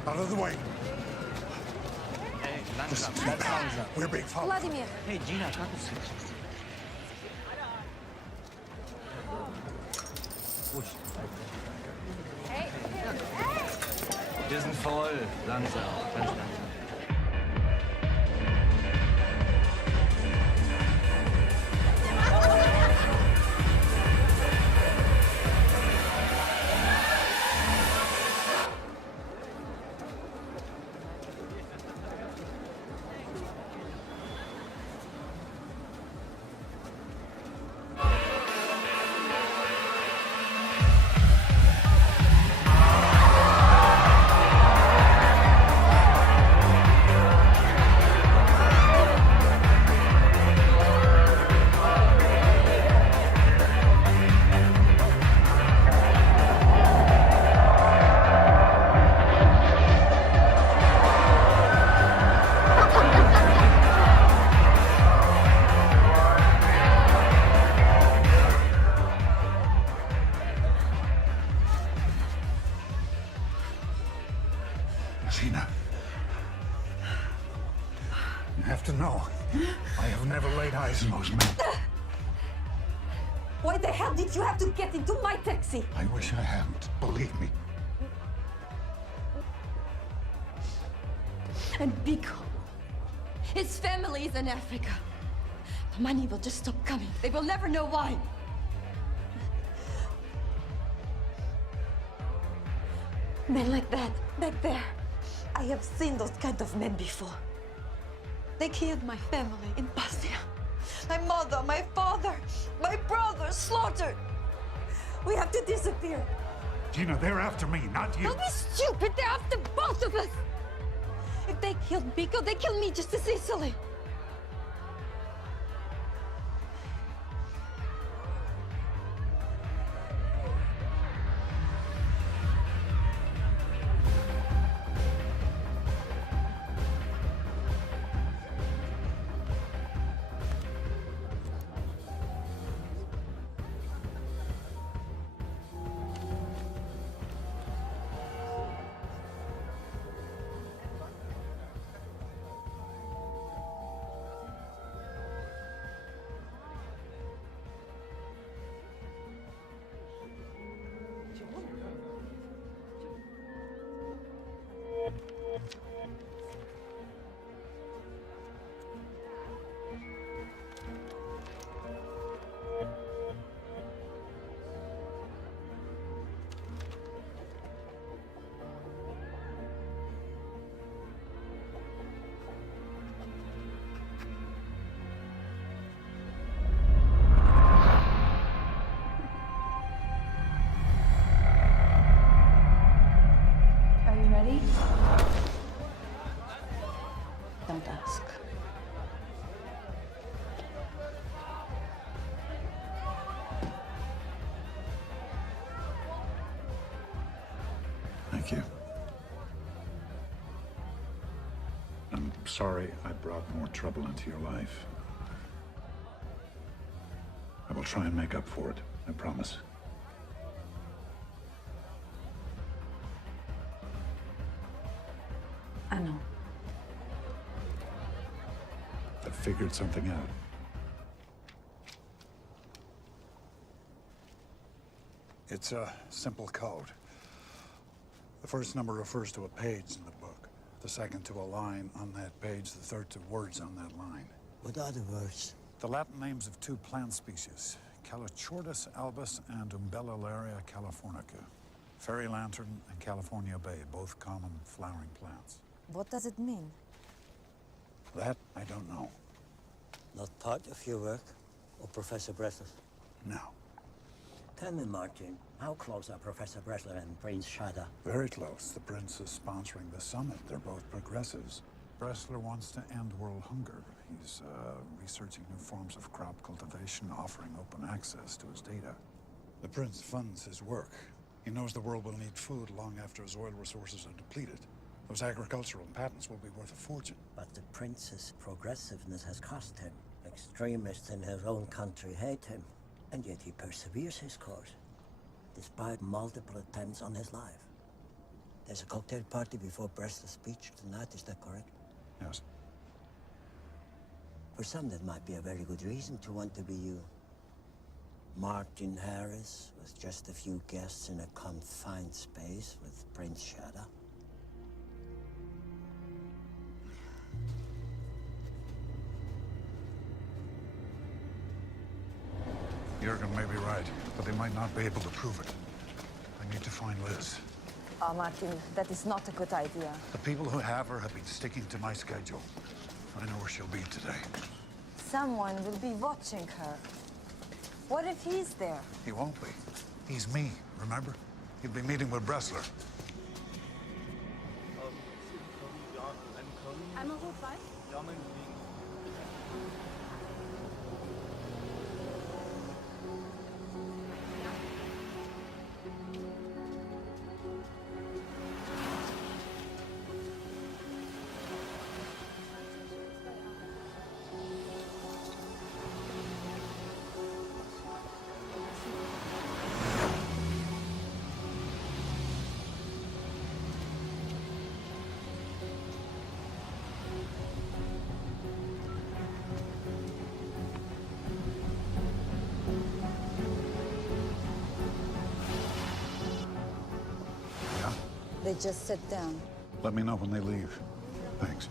Out of the way. Hey, langsam, ganz langsam. We're being followed. Vladimir! Hey, Gina, kannst du? Hey! Wir sind voll. Langsam, ganz langsam. Gina. You have to know, I have never laid eyes on those men. Why the hell did you have to get into my taxi? I wish I hadn't. Believe me. And Biko. His family is in Africa. The money will just stop coming. They will never know why. Men like that, back there. I have seen those kind of men before. They killed my family in Bosnia. My mother, my father, my brother slaughtered. We have to disappear. Gina, they're after me, not you. Don't be stupid. They're after both of us. If they killed Biko, they killed me just as easily. Are you ready? Don't ask. Thank you. I'm sorry I brought more trouble into your life. I will try and make up for it, I promise. I know. I've figured something out. It's a simple code. The first number refers to a page in the book. The second to a line on that page. The third to words on that line. What are the words? The Latin names of two plant species, Calichortus albus and Umbellularia californica. Fairy lantern and California bay, both common flowering plants. What does it mean? That I don't know. Not part of your work, or Professor Bressler's? No. Tell me, Martin, how close are Professor Bressler and Prince Shada? Very close. The prince is sponsoring the summit. They're both progressives. Bressler wants to end world hunger. He's researching new forms of crop cultivation, offering open access to his data. The prince funds his work. He knows the world will need food long after his oil resources are depleted. Those agricultural patents will be worth a fortune. But the prince's progressiveness has cost him. Extremists in his own country hate him, and yet he perseveres his course, despite multiple attempts on his life. There's a cocktail party before Breslau's speech tonight, is that correct? Yes. For some, that might be a very good reason to want to be you. Martin Harris, with just a few guests in a confined space with Prince Shada. Jurgen may be right, but they might not be able to prove it. I need to find Liz. Oh, Martin, that is not a good idea. The people who have her have been sticking to my schedule. I know where she'll be today. Someone will be watching her. What if he's there? He won't be. He's me, remember? He'll be meeting with Bressler. Einmal rot-weiß? Ja, mein Kollege. They just sit down. Let me know when they leave. Thanks.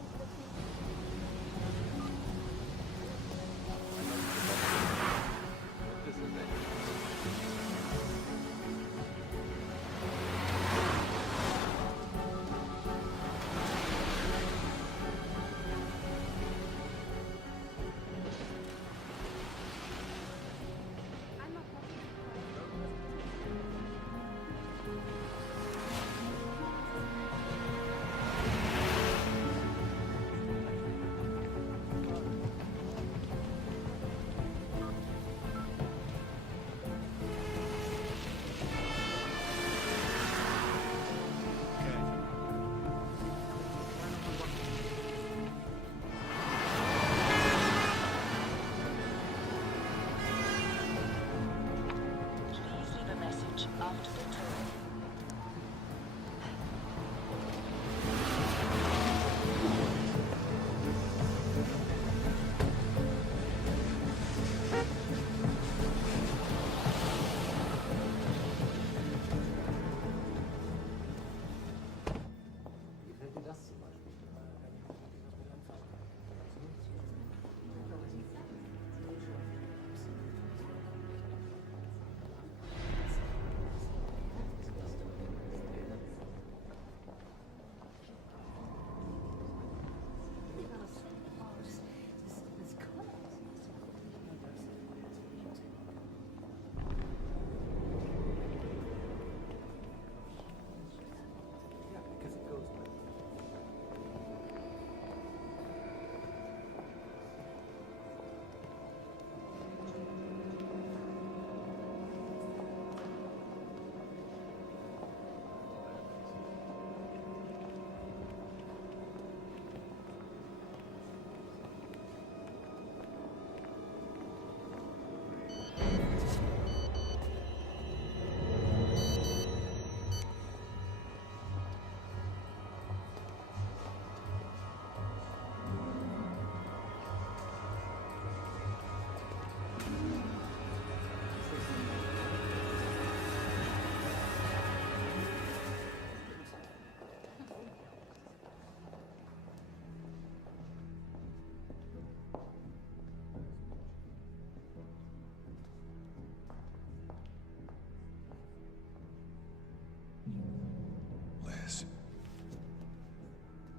Liz.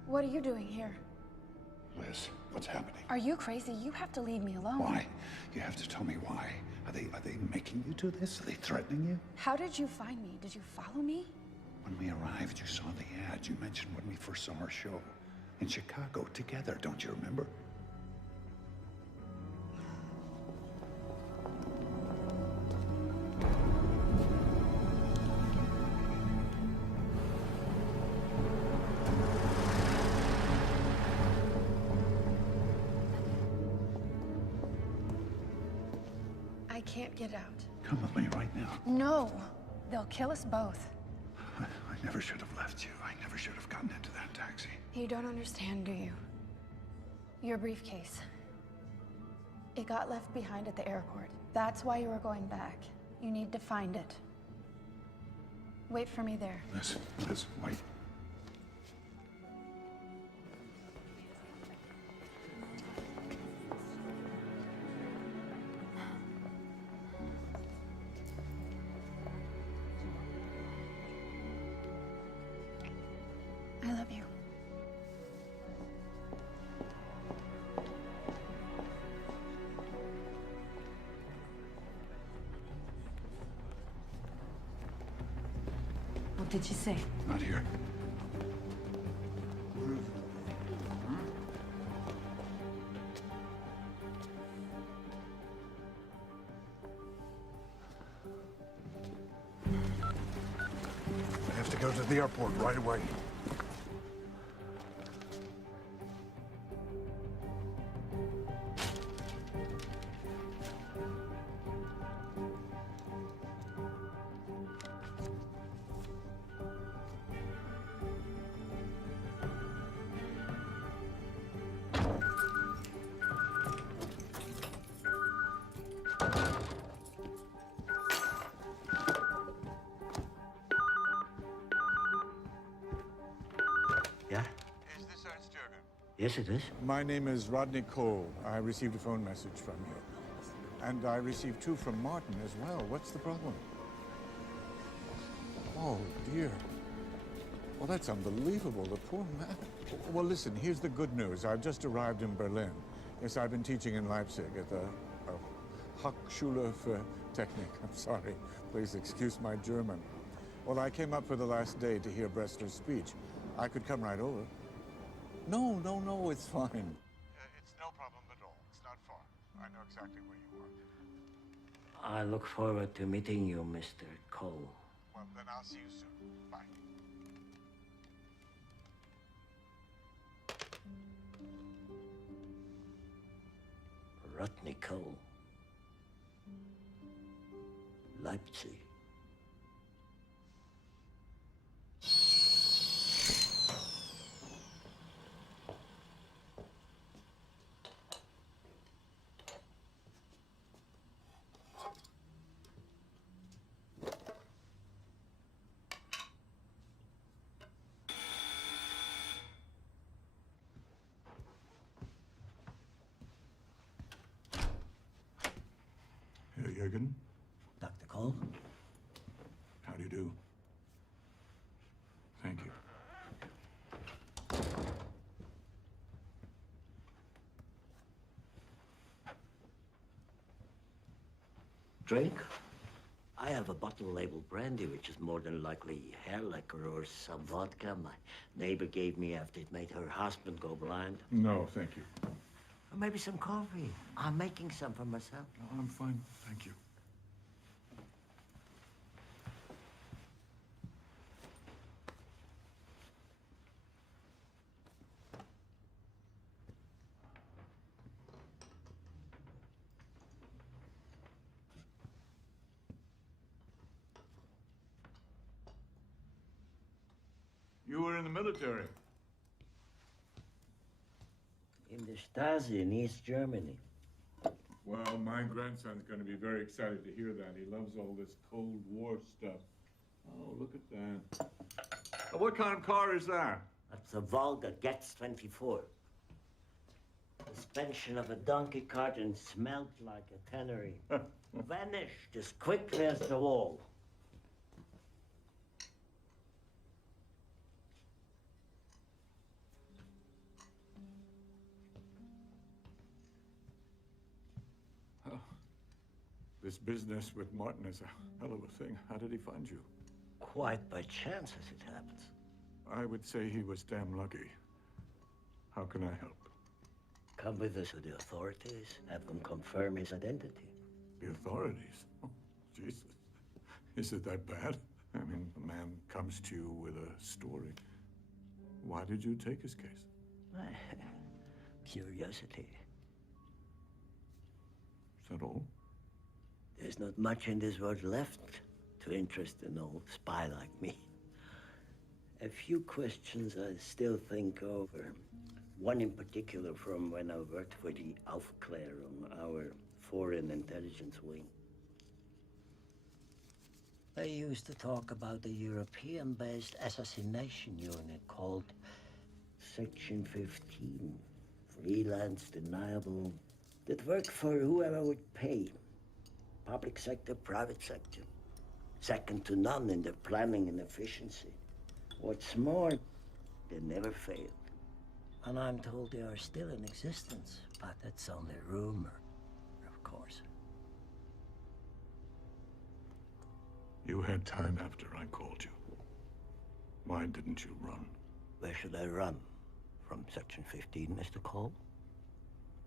What are you doing here? Liz, what's happening? Are you crazy? You have to leave me alone. Why? You have to tell me why. Are they making you do this? Are they threatening you? How did you find me? Did you follow me? When we arrived, you saw the ad. You mentioned when we first saw our show. In Chicago, together, don't you remember? I can't get out. Come with me right now. No. They'll kill us both. I never should have left you. I never should have gotten into that taxi. You don't understand, do you? Your briefcase. It got left behind at the airport. That's why you were going back. You need to find it. Wait for me there. Liz, wait. I love you. What did she say? Not here. I have to go to the airport right away. Yeah? Is this Ernst Jürgen? Yes, it is. My name is Rodney Cole. I received a phone message from you. And I received two from Martin as well. What's the problem? Oh, dear. Well, that's unbelievable. The poor man. Well, listen, here's the good news. I've just arrived in Berlin. Yes, I've been teaching in Leipzig at the Hochschule für Technik. I'm sorry. Please excuse my German. Well, I came up for the last day to hear Bressler's speech. I could come right over. No, it's fine. It's no problem at all. It's not far. I know exactly where you are. I look forward to meeting you, Mr. Cole. Well, then I'll see you soon. Bye. Rodney Cole. Leipzig. Herr Jürgen, Dr. Cole? how do you do? Thank you. Drink? I have a bottle labeled brandy, which is more than likely hair liquor or some vodka my neighbor gave me after it made her husband go blind. No, thank you. Or maybe some coffee. I'm making some for myself. No, I'm fine, thank you. You were in the military. In the Stasi in East Germany. Well, my grandson's going to be very excited to hear that. He loves all this Cold War stuff. Oh, look at that. What kind of car is that? That's a Volga Getz 24. Suspension of a donkey cart and smelled like a tannery. Vanished as quickly as the wall. This business with Martin is a hell of a thing. How did he find you? Quite by chance, as it happens. I would say he was damn lucky. How can I help? Come with us to the authorities. Have them confirm his identity. The authorities? Oh, Jesus. Is it that bad? I mean, a man comes to you with a story. Why did you take his case? Curiosity. Is that all? There's not much in this world left to interest an old spy like me. A few questions I still think over. One in particular from when I worked for the Aufklärung, our foreign intelligence wing. They used to talk about a European-based assassination unit called Section 15. Freelance, deniable. That worked for whoever would pay. Public sector, private sector. Second to none in their planning and efficiency. What's more, they never failed. And I'm told they are still in existence, but that's only rumor, of course. You had time after I called you. Why didn't you run? Where should I run? From Section 15, Mr. Cole?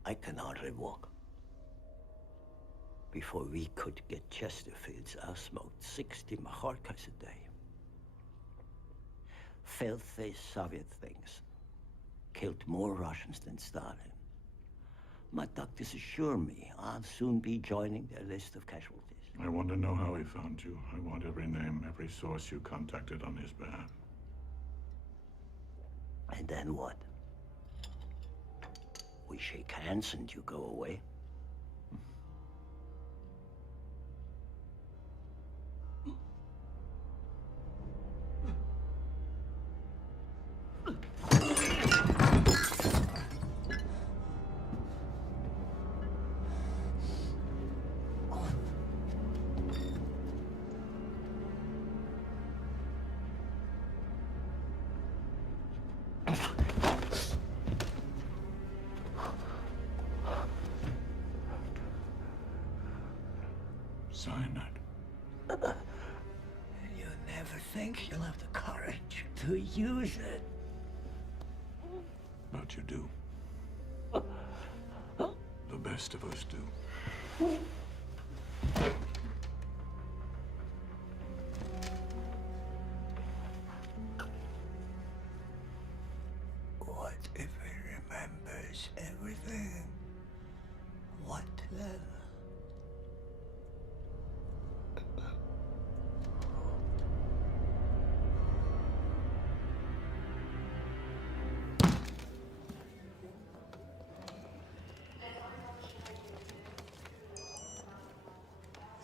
I can hardly walk. Before we could get Chesterfields, I smoked 60 Majorcas a day. Filthy Soviet things. Killed more Russians than Stalin. My doctors assure me I'll soon be joining their list of casualties. I want to know how he found you. I want every name, every source you contacted on his behalf. And then what? We shake hands and you go away? Cyanide. You never think you'll have the courage to use it. But you do. The best of us do. What if he remembers everything? What then?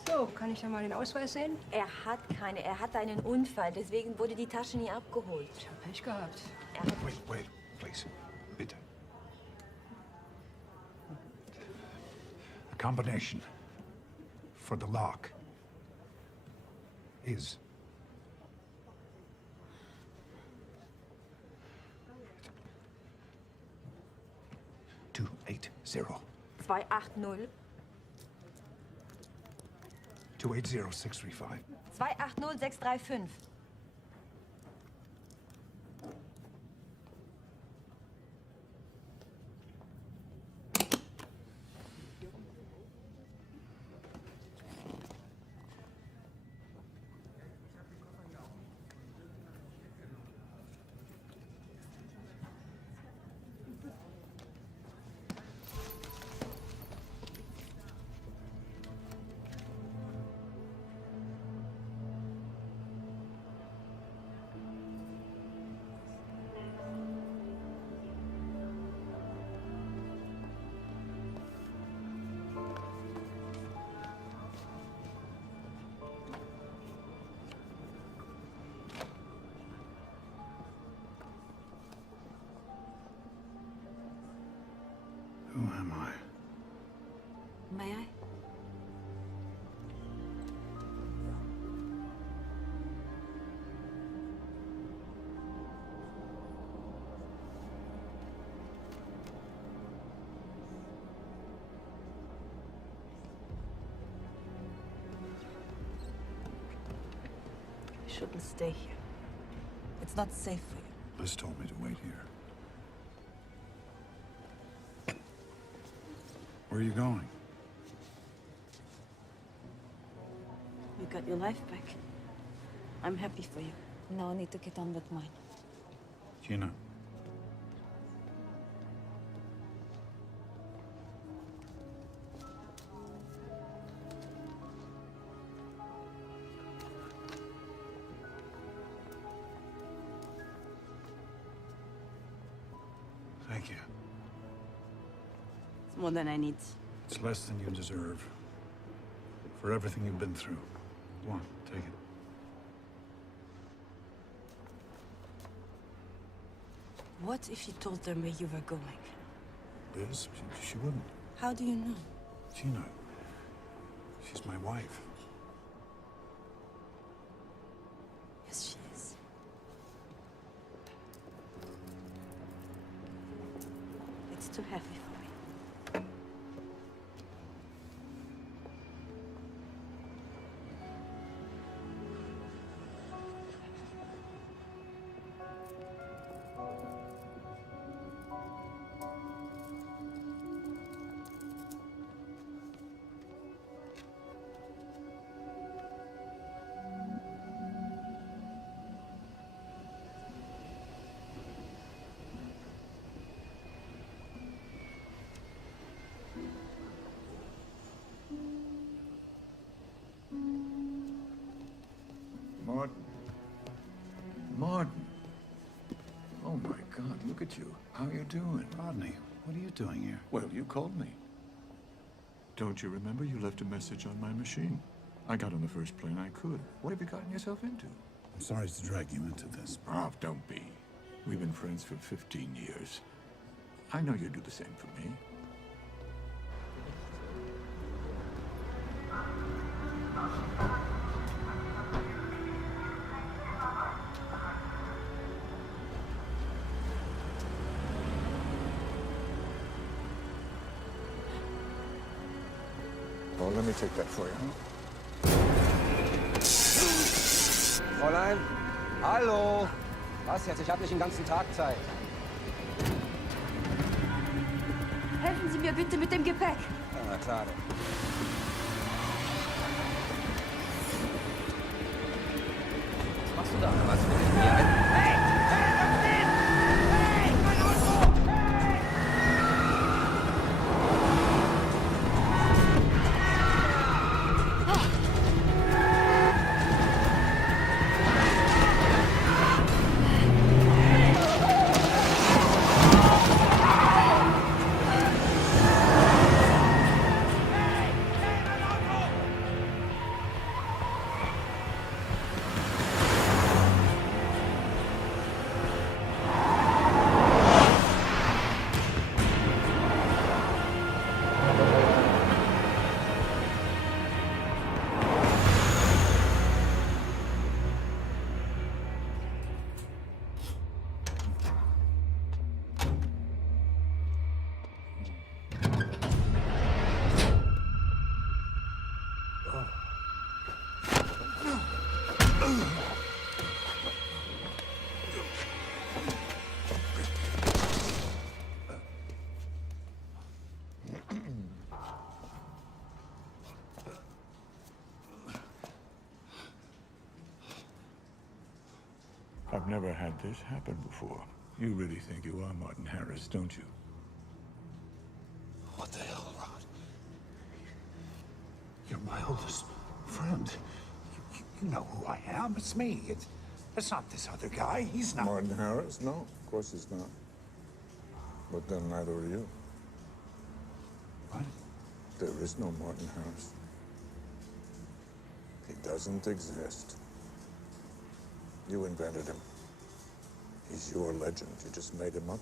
So, kann ich da mal den Ausweis sehen? Er hat keine. Er hatte einen Unfall. Deswegen wurde die Tasche nie abgeholt. Ich hab Pech gehabt. Wait, please. Bitte. The combination for the lock is 280. 280. 280-635. 280-635. Who am I? May I? You shouldn't stay here. It's not safe for you. Liz told me to wait here. Where are you going? You got your life back. I'm happy for you. Now I need to get on with mine. Gina. Thank you. It's more than I need. It's less than you deserve. For everything you've been through. Go on, take it. What if you told them where you were going? Liz, she wouldn't. How do you know? She knows. She's my wife. Yes, she is. It's too heavy for me. Martin. Martin. Oh my God, look at you. How you doing? Rodney, what are you doing here? Well, you called me. Don't you remember you left a message on my machine? I got on the first plane I could. What have you gotten yourself into? I'm sorry to drag you into this. Oh, don't be. We've been friends for 15 years. I know you'd do the same for me. Well, let me take that for you. Fräulein? Hallo? Was jetzt? Ich habe nicht den ganzen Tag Zeit. Helfen Sie mir bitte mit dem Gepäck. Na klar. Was machst du da? Was will ich mir? Hey! I've never had this happen before. You really think you are Martin Harris, don't you? What the hell, Rod? You're my oldest friend. You know who I am. It's me. It's not this other guy. He's not... Martin Harris? No, of course he's not. But then neither are you. What? There is no Martin Harris. He doesn't exist. You invented him. He's your legend. You just made him up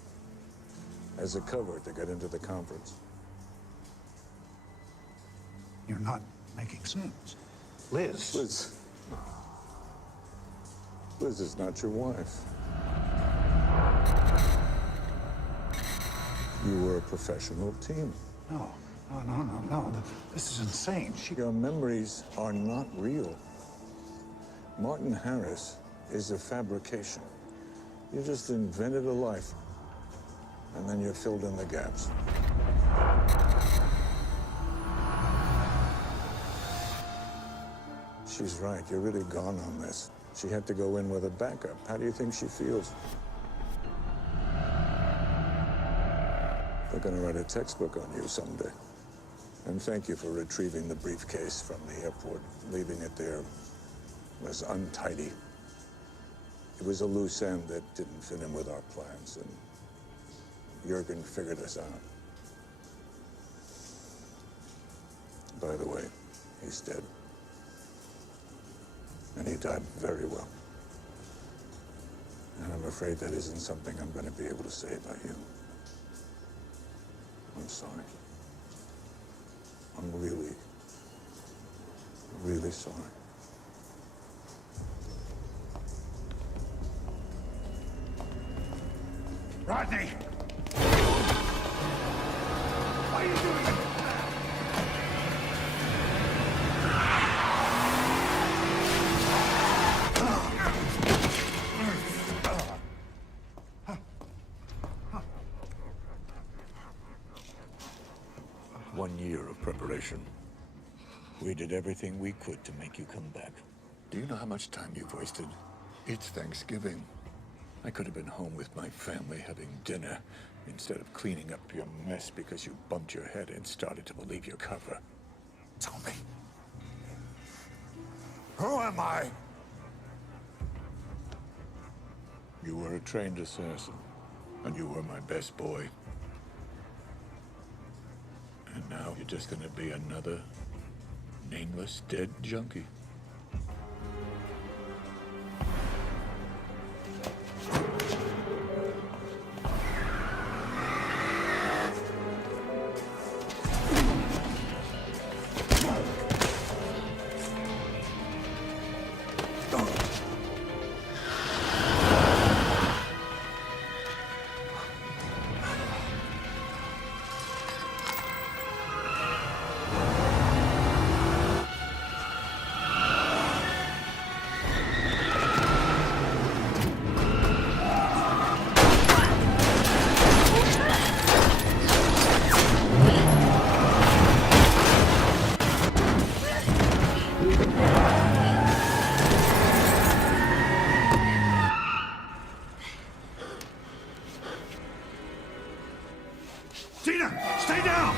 as a cover to get into the conference. You're not making sense. Liz. Liz is not your wife. You were a professional team. No. This is insane. Your memories are not real. Martin Harris is a fabrication. You just invented a life, and then you filled in the gaps. She's right. You're really gone on this. She had to go in with a backup. How do you think she feels? They're gonna write a textbook on you someday. And thank you for retrieving the briefcase from the airport. Leaving it there was untidy. It was a loose end that didn't fit in with our plans, and Jurgen figure this out. By the way, he's dead. And he died very well. And I'm afraid that isn't something I'm going to be able to say about you. I'm sorry. I'm really, really sorry. Rodney! Why are you doing it? One year of preparation. We did everything we could to make you come back. Do you know how much time you've wasted? It's Thanksgiving. I could have been home with my family having dinner instead of cleaning up your mess because you bumped your head and started to believe your cover. Tell me. Who am I? You were a trained assassin, and you were my best boy. And now you're just gonna be another nameless dead junkie. Stay down!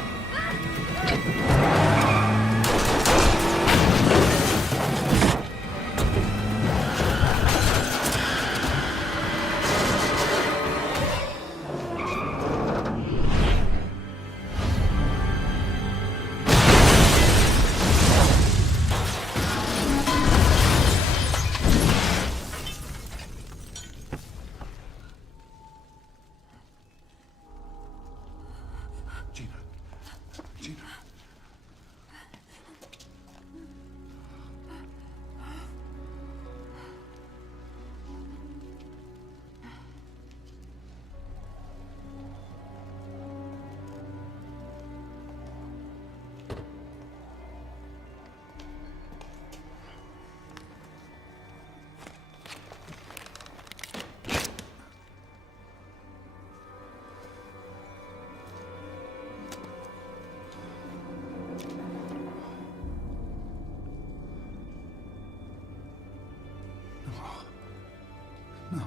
No.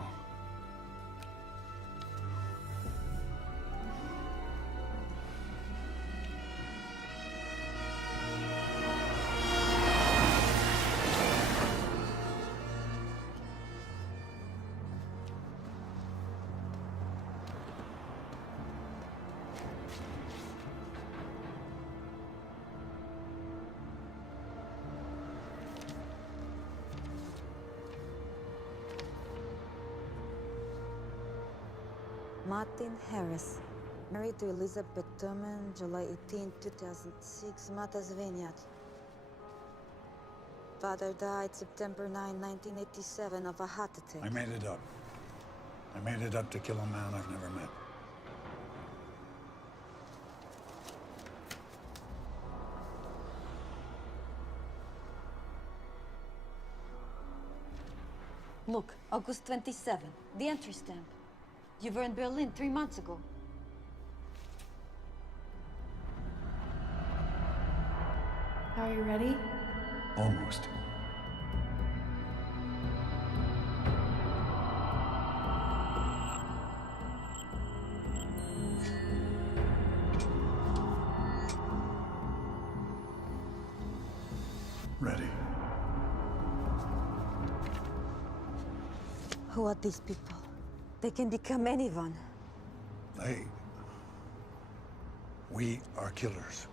Martin Harris, married to Elizabeth Thurman, July 18, 2006, Martha's Vineyard. Father died September 9, 1987 of a heart attack. I made it up. I made it up to kill a man I've never met. Look, August 27, the entry stamp. You were in Berlin 3 months ago. Are you ready? Almost. Ready. Who are these people? They can become anyone. They We are killers.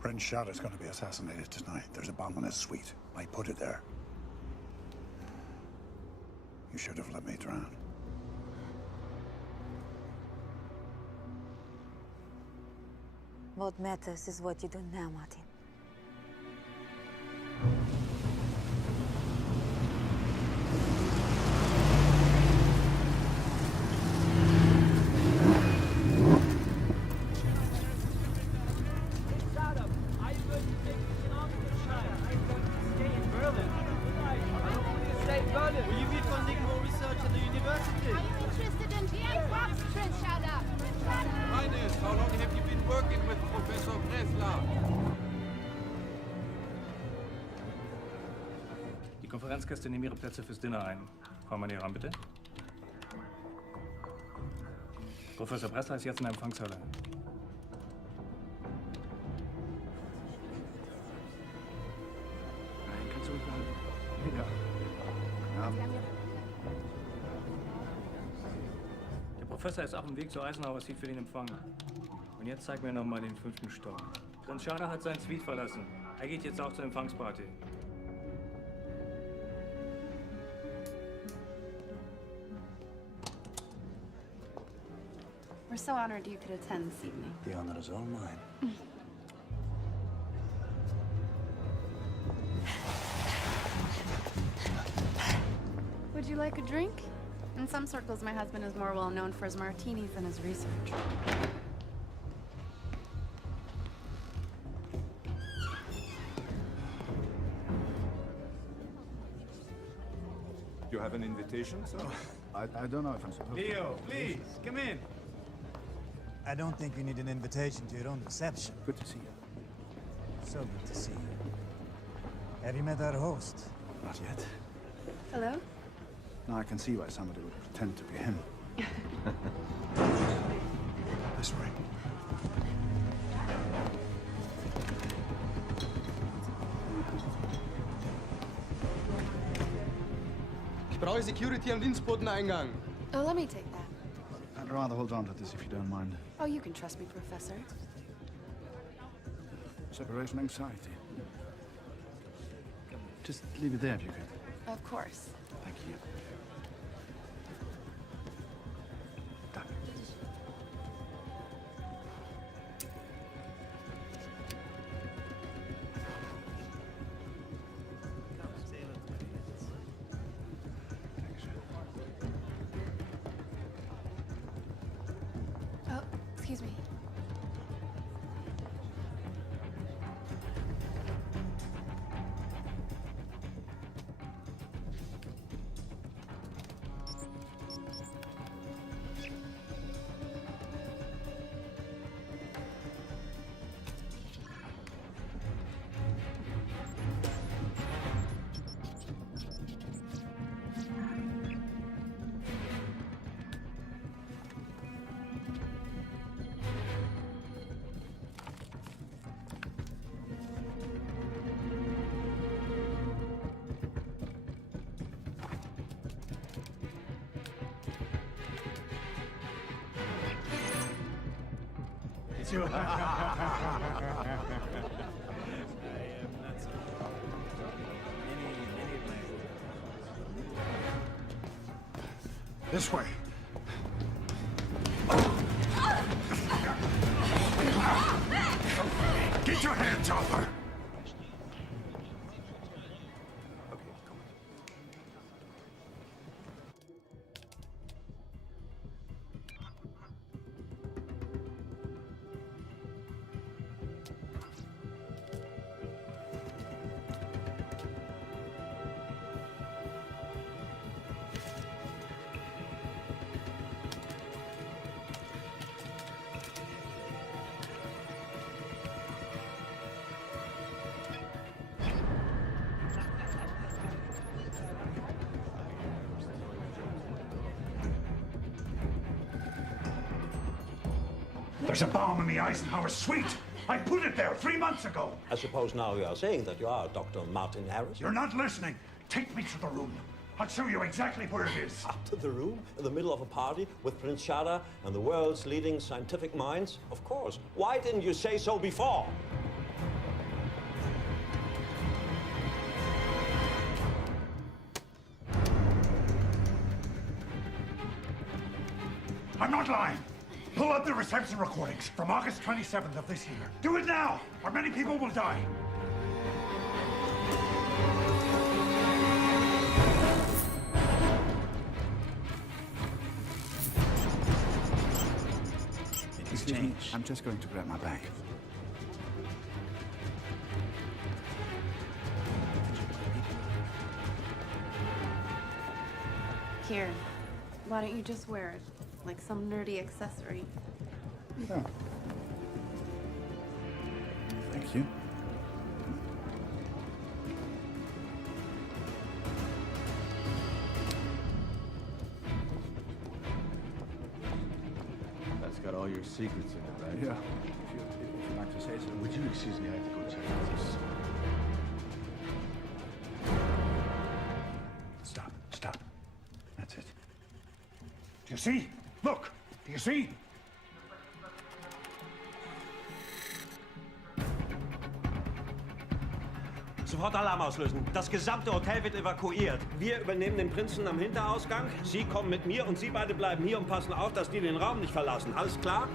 Prince Shada's going to be assassinated tonight. There's a bomb in his suite. I put it there. You should have let me drown. What matters is what you do now, Martin. Will you be funding more research at the university? Are you interested in GM crops, Prince Shada? Highness, how long have you been working with Professor Bresla? Die Konferenzgäste nehmen ihre Plätze fürs Dinner ein. Frau Manier ran, bitte. Professor Bresla ist jetzt in der Empfangshalle. Nein, kannst du ruhig mal... Ja. Der Professor ist auf dem Weg zur Eisenhower Suite für den Empfang. Und jetzt zeig mir noch mal den 5. Stock. Prinz Shada hat seinen Suite verlassen. Er geht jetzt auch zur Empfangsparty. We're so honored you could attend this evening. The honor is all mine. Would you like a drink? In some circles, my husband is more well known for his martinis than his research. You have an invitation, sir? I don't know if I'm supposed to... Leo, please, come in. I don't think you need an invitation to your own reception. Good to see you. So good to see you. Have you met our host? Not yet. Hello? Now I can see why somebody would pretend to be him. This way. Ich brauche Security am Dienstboteneingang. Oh, let me take that. I'd rather hold on to this if you don't mind. Oh, you can trust me, Professor. Separation anxiety. Just leave it there if you could. Of course. Thank you. Oh, excuse me. This way. Get your hands off her! There's a bomb in the Eisenhower suite. I put it there 3 months ago. I suppose now you are saying that you are Dr. Martin Harris? You're not listening. Take me to the room. I'll show you exactly where it is. Up to the room, in the middle of a party with Prince Shada and the world's leading scientific minds? Of course. Why didn't you say so before? I'm not lying. Pull up the reception recordings from August 27th of this year. Do it now, or many people will die. Excuse me, I'm just going to grab my bag. Here, why don't you just wear it? Like some nerdy accessory. Oh. Thank you. That's got all your secrets in it, right? Yeah. If you'd like to say so. Would you excuse me? I have to go check this. Stop. That's it. Do you see? Look! Do you see? Sofort Alarm auslösen. Das gesamte Hotel wird evakuiert. Wir übernehmen den Prinzen am Hinterausgang. Sie kommen mit mir und Sie beide bleiben hier und passen auf, dass die den Raum nicht verlassen. Alles klar?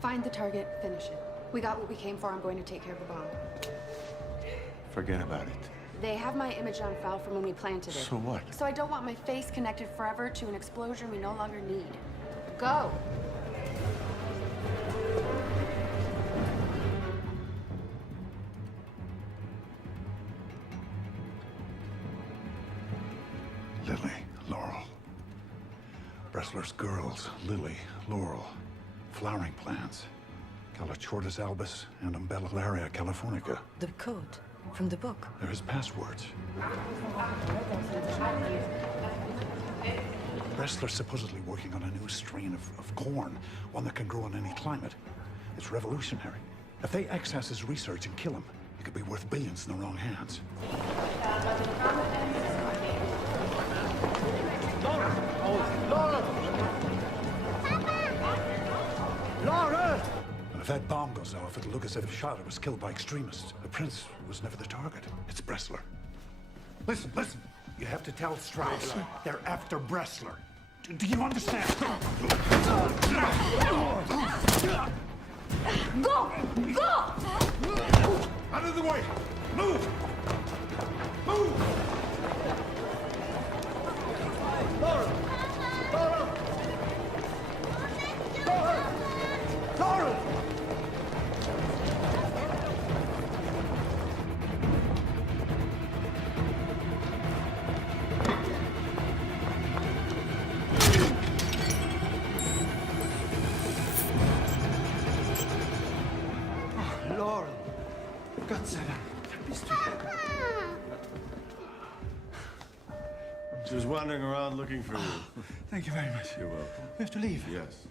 Find the target, finish it. We got what we came for. I'm going to take care of the bomb. Forget about it. They have my image on file from when we planted it. So what? So I don't want my face connected forever to an explosion we no longer need. Go! Lily, Laurel. Bressler's girls, Lily, Laurel. Flowering plants. Calachortus albus and Umbellaria californica. The code from the book. There is passwords. Bressler's supposedly working on a new strain of corn, one that can grow in any climate. It's revolutionary. If they access his research and kill him, it could be worth billions in the wrong hands. Laura! And if that bomb goes off, it'll look as if Shada was killed by extremists. The prince was never the target. It's Bressler. Listen. You have to tell Strauss they're after Bressler. Do you understand? Go! Out of the way! Move! Laura! Laura! Gott sei Dank, da bist du. Just wandering around looking for you. Thank you very much. You're welcome. We have to leave. Yes.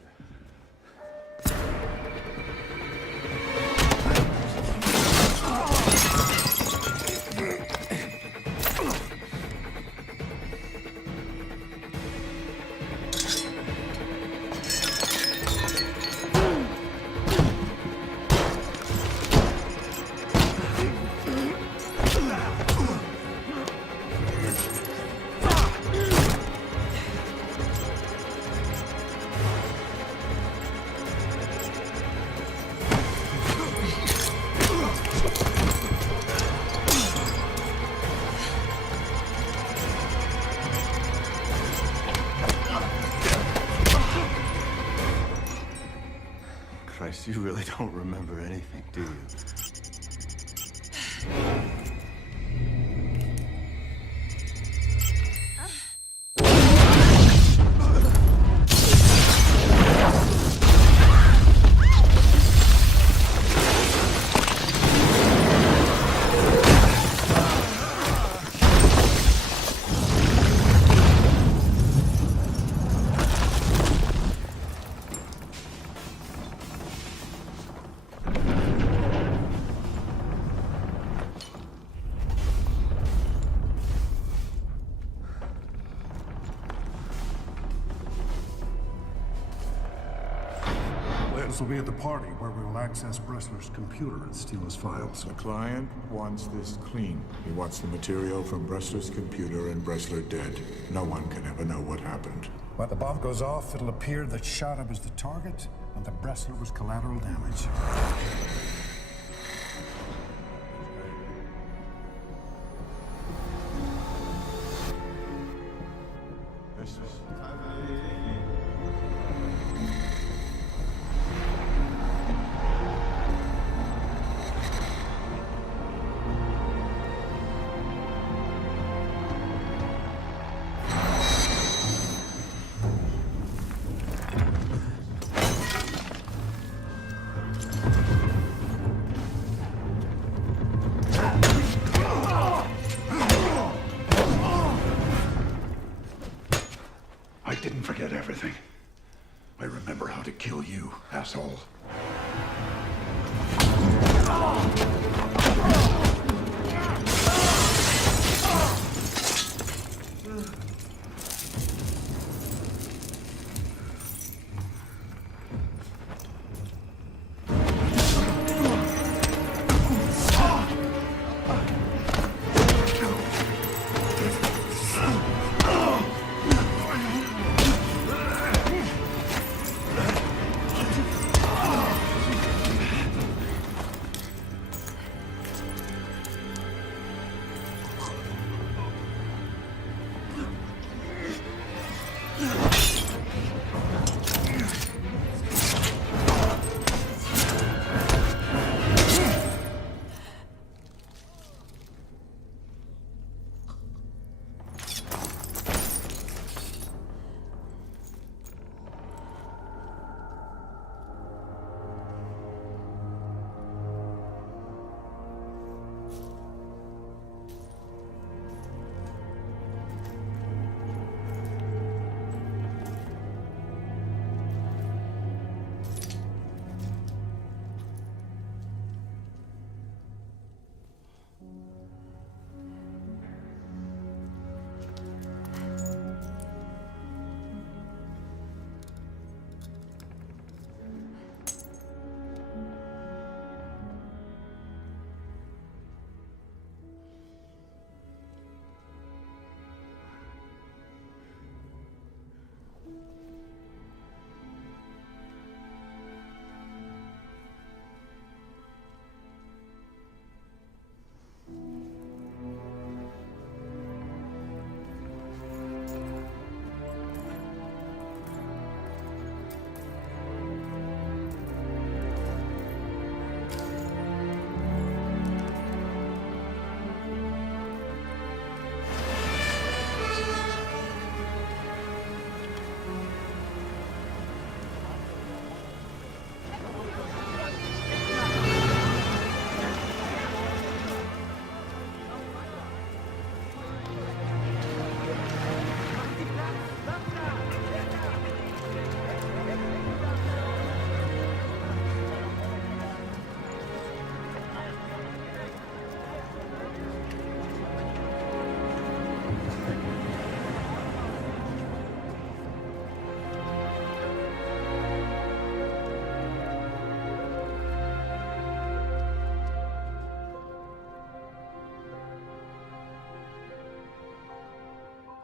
Christ, you really don't remember anything, do you? This will be at the party where we will access Bressler's computer and steal his files. The client wants this clean. He wants the material from Bressler's computer and Bressler dead. No one can ever know what happened. When the bomb goes off, it'll appear that Shada was the target and that Bressler was collateral damage. I didn't forget everything. I remember how to kill you, asshole.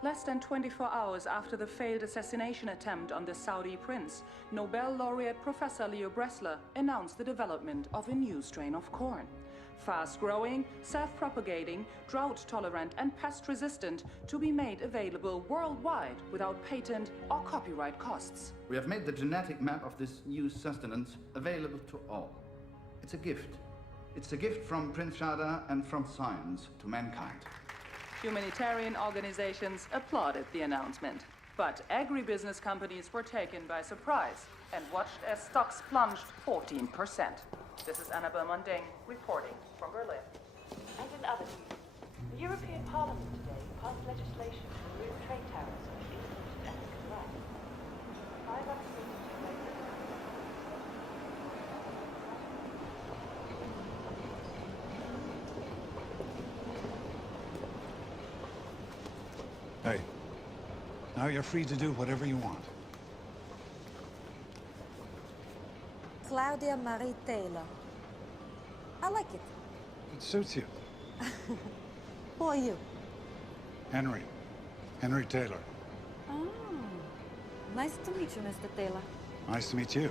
Less than 24 hours after the failed assassination attempt on the Saudi prince, Nobel laureate Professor Leo Bressler announced the development of a new strain of corn. Fast-growing, self-propagating, drought-tolerant and pest-resistant, to be made available worldwide without patent or copyright costs. We have made the genetic map of this new sustenance available to all. It's a gift. It's a gift from Prince Shada and from science to mankind. Humanitarian organizations applauded the announcement, but agribusiness companies were taken by surprise and watched as stocks plunged 14%. This is Annabelle Munding reporting from Berlin. And in other news, the European Parliament today passed legislation to remove trade tariffs on imported African rice. 500 Hey, now you're free to do whatever you want. Claudia Marie Taylor. I like it. It suits you. Who are you? Henry. Henry Taylor. Oh, nice to meet you, Mr. Taylor. Nice to meet you.